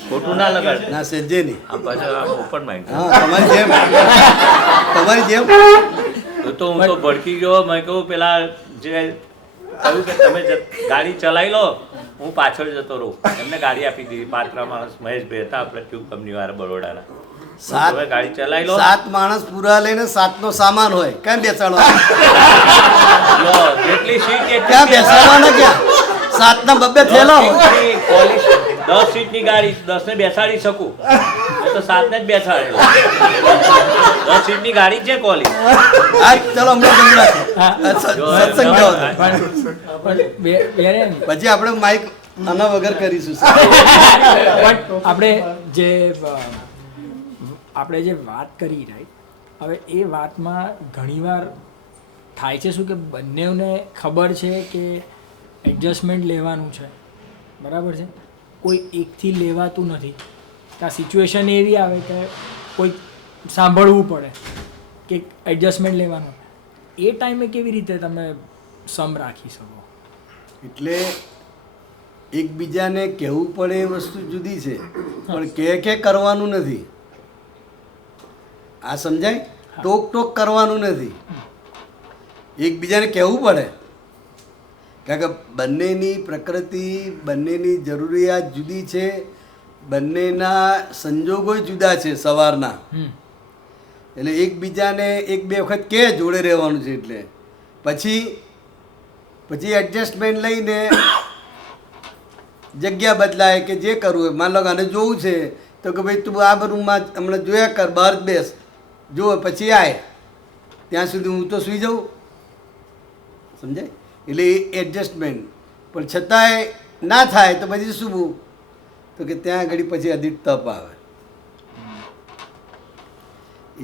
ખોટું ના લગાડ. ના સેજે નહીં. આ પાછળ ઓપન માઇન્ડ. હા, તમારી જેમ તો હું તો ભડકી ગયો. મેં કહું પેલા જે કહ્યું કે તમે ગાડી ચલાવી લો, હું પાછળ જતો રહું. એમને ગાડી આપી દીધી. 5 માણસ મહેશભાઈ હતા, આપણે ટ્યુબ કંપની વાળા બરોડાના. હવે ગાડી ચલાવી લો. 7 માણસ પૂરા લઈને 7 નો સામાન હોય, ક્યાં બેસાડવાનો? જેટલી સીટ ક્યાં બેસાડવાના? ક્યાં 7 ના 2 થેલા હોય. 10 સીટની ગાડી 10 ને બેસાડી શકું, તો 7 ને જ બેસાડેલો. 10 સીટની ગાડી છે કોલેજ. ચલો હમણાં બંધ રાખો. સત્સંગ જાઓ. પછી આપણે માઇક આના વગર કરીશું. પણ આપણે જે વાત કરી, રાઈટ, હવે એ વાતમાં ઘણીવાર થાય છે શું કે બંનેને ખબર છે કે એડજસ્ટમેન્ટ લેવાનું છે, બરાબર છે, કોઈ એકથી લેવાતું નથી. આ સિચ્યુએશન એવી આવે કે કોઈ સાંભળવું પડે કે એડજસ્ટમેન્ટ લેવાનું. એ ટાઈમે કેવી રીતે તમે સમ રાખી શકો? એટલે એકબીજાને કહેવું પડે એ વસ્તુ જુદી છે, પણ કે કરવાનું નથી. આ સમજાય? ટોક કરવાનું નથી, એકબીજાને કહેવું પડે. કારણ કે બંનેની પ્રકૃતિ, બંનેની જરૂરિયાત જુદી છે, બંનેના સંજોગો જુદા છે સવારના. એટલે એકબીજાને એક બે વખત કે જોડે રહેવાનું છે. એટલે પછી એડજસ્ટમેન્ટ લઈને જગ્યા બદલાય કે જે કરવું હોય. માન લો આને જોવું છે તો કે ભાઈ તું આ રૂમમાં હમણાં જોયા કર, બહાર બેસ, જો પછી આય, ત્યાં સુધી હું તો સૂઈ જાઉં. સમજાય? એટલે એ એડજસ્ટમેન્ટ. પણ છતાંય ના થાય તો પછી શું? તો કે ત્યાં આગળ પછી અધિક તપ આવે.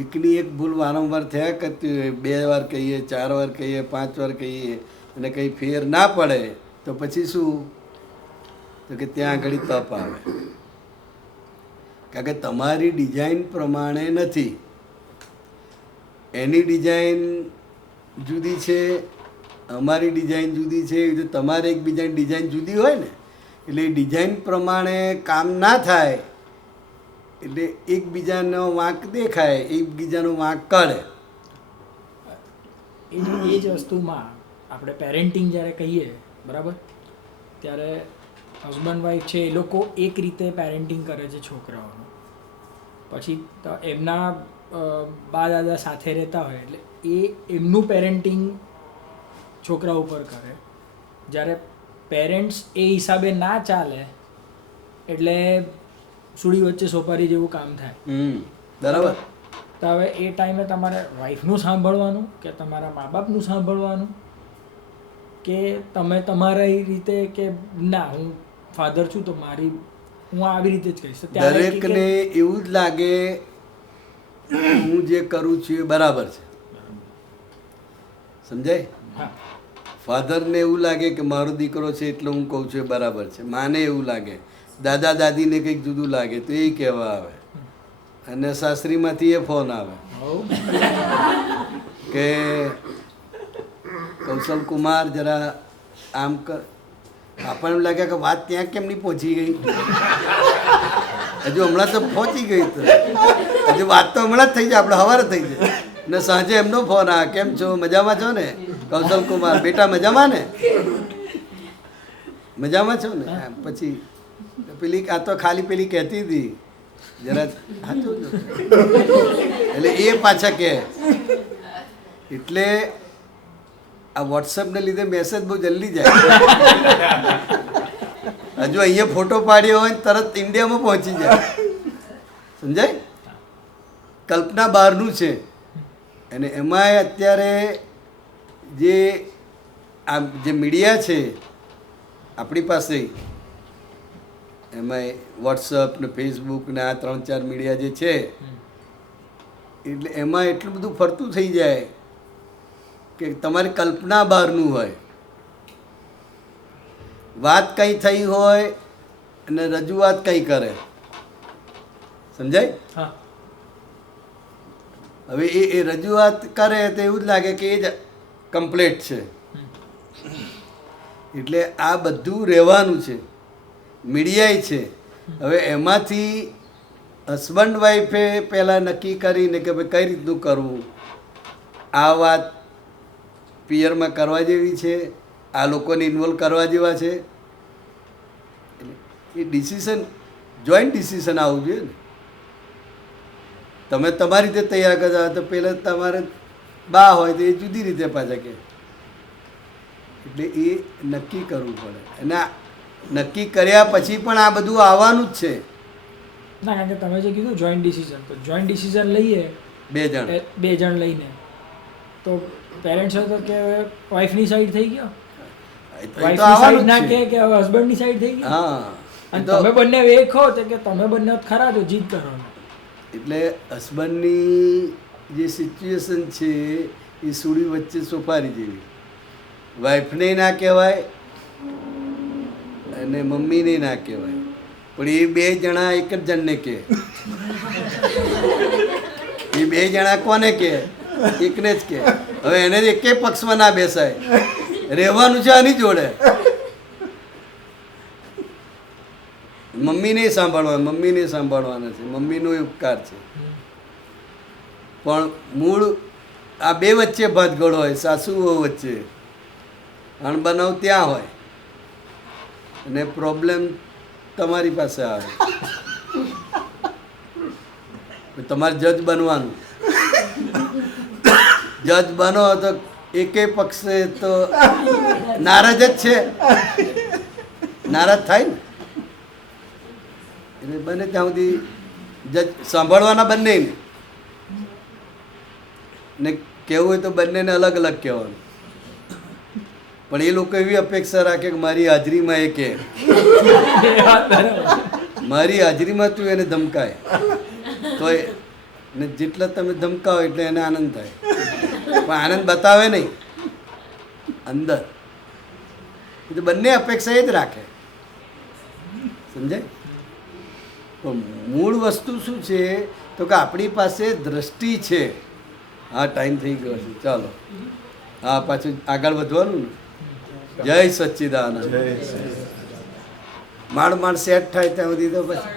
એકની એક ભૂલ વારંવાર થયા કરતી હોય, 2 વાર કહીએ, 4 વાર કહીએ, 5 વાર કહીએ અને કંઈ ફેર ના પડે તો પછી શું? તો કે ત્યાં આગળ તપ આવે. કારણ કે તમારી ડિઝાઇન પ્રમાણે નથી, એની ડિઝાઇન જુદી છે, અમારી ડિઝાઇન જુદી છે. જો તમારે એકબીજાની ડિઝાઇન જુદી હોય ને, એટલે એ ડિઝાઇન પ્રમાણે કામ ના થાય એટલે એકબીજાનો વાંક દેખાય, એકબીજાનો વાંક કરે. એ જ વસ્તુમાં આપણે પેરેન્ટિંગ જ્યારે કહીએ, બરાબર, ત્યારે હસબન્ડ વાઈફ છે એ લોકો એક રીતે પેરેન્ટિંગ કરે છે છોકરાઓનું. પછી તો એમના બા દાદા સાથે રહેતા હોય એટલે એ એમનું પેરેન્ટિંગ છોકરા ઉપર કરે. જ્યારે પેરેન્ટ્સ એ હિસાબે ના ચાલે એટલે સુડી વચ્ચે સોપારી જેવું કામ થાય. બરાબર. તો હવે એ ટાઈમે તમારે વાઈફનું સાંભળવાનું કે તમારા મા બાપનું સાંભળવાનું, કે તમે તમારા રીતે કે ના હું ફાધર છું તો હું આવી રીતે જ કહીશ. દરેકને એવું જ લાગે હું જે કરું છું એ બરાબર છે. સમજાય? હા, ફાધરને એવું લાગે કે મારો દીકરો છે એટલે હું કહું છું એ બરાબર છે. માને એવું લાગે, દાદા દાદીને કંઈક જુદું લાગે તો એ કહેવા આવે. અને સાસરીમાંથી એ ફોન આવે કે કૌશલ કુમાર જરા આમ કર. આપણને એમ લાગે કે વાત ત્યાં કેમ નહીં પહોંચી ગઈ? હજુ હમણાં તો પહોંચી ગઈ. તો હજુ વાત તો હમણાં જ થઈ જાય, આપણે સવારે થઈ જાય. ને સાંજે એમનો ફોન આવે, કેમ છો, મજામાં છો ને કૌશલ કુમાર? બેટા મજામાં ને? મજામાં છો ને? પછી પેલી આ તો ખાલી પેલી કહેતી હતી જરા સાચું. એટલે એ પાછા કહે. એટલે આ વોટ્સએપને લીધે મેસેજ બહુ જલ્દી જાય. હજુ અહીંયા ફોટો પાડ્યો હોય તરત ઇન્ડિયામાં પહોંચી જાય. સમજાય? કલ્પના બહારનું છે. અને એમાંય અત્યારે જે મીડિયા છે આપણી પાસે, એમાંય વોટ્સઅપ ને ફેસબુક ને આ 3-4 મીડિયા જે છે, એટલે એમાં એટલું બધું ફરતું થઈ જાય કે તમારી કલ્પના બહારનું હોય. વાત કંઈ થઈ હોય અને રજૂઆત કંઈ કરે. સમજાય? હા. હવે એ રજૂઆત કરે તો એવું જ લાગે કે એ જ કમ્પ્લીટ છે. એટલે આ બધું રહેવાનું છે. મીડિયાય છે. હવે એમાંથી હસબન્ડ વાઈફે પહેલાં નક્કી કરીને કે ભાઈ કઈ રીતનું કરવું, આ વાત પિયરમાં કરવા જેવી છે, આ લોકોને ઇન્વોલ્વ કરવા જેવા છે. એ ડિસિઝન જોઈન્ટ ડિસિઝન આવવું જોઈએ ને. તમે તમારી રીતે તૈયાર કરતા તો પહેલાં તમારે બા હોય તો એ જુદી રીતે પાછા કે. એટલે એ નક્કી કરવું પડે. અને નક્કી કર્યા પછી પણ આ બધું આવવાનું જ છે. ના, કારણ કે તમે જે કીધું જોઈન્ટ ડિસિઝન, તો જોઈન્ટ ડિસિઝન લઈએ 2 જણ લઈને, તો પેરેન્ટ્સ હોય તો કે વાઈફની સાઈડ થઈ ગયો, વાઈફની સાઈડ ના કે હસબન્ડની સાઈડ થઈ ગઈ. હા. અને તમે બંને એક હો તો કે તમે બંને ખરા છો, જીત કરો. એટલે હસબન્ડની જે સિચ્યુએશન છે એ સુડી વચ્ચે સોપારી જેવી. વાઈફને ના કહેવાય અને મમ્મીને ના કહેવાય, પણ એ બે જણા એક જ જણને કહે. એ બે જણા કોને કહે? એકને જ કહે. હવે એને એકે પક્ષમાં ના બેસાય, રહેવાનું છે આની જોડે. મમ્મીને સાંભળવાના છે, મમ્મીનો ઉપકાર છે. પણ મૂળ આ બે વચ્ચે ભાતગળ હોય, સાસુ વહુ વચ્ચે અણબનાવ ત્યાં હોય અને પ્રોબ્લેમ તમારી પાસે આવે. તમારે જજ બનવાનું. જજ બનો તો એકે પક્ષે તો નારાજ જ છે, નારાજ થાય ને. એટલે બને ત્યાં સુધી જજ સાંભળવાના બંનેને, ને કહેવું હોય તો બંનેને અલગ અલગ કહેવાનું. પણ એ લોકો એવી અપેક્ષા રાખે કે મારી હાજરીમાં એ કહે, મારી હાજરીમાં તું એને ધમકાય તો ને જેટલા તમે ધમકાવો એટલે એને આનંદ થાય, પણ આનંદ બતાવે નહીં અંદર. એ તો બંને અપેક્ષા એ જ રાખે, સમજાય? પણ મૂળ વસ્તુ શું છે તો કે આપણી પાસે દ્રષ્ટિ છે. હા, ટાઈમ થઈ ગયો છે, ચાલો. હા, પાછું આગળ વધવાનું ને. જય સચ્ચિદાનંદ. માંડ સેટ થાય ત્યાં સુધી તો પછી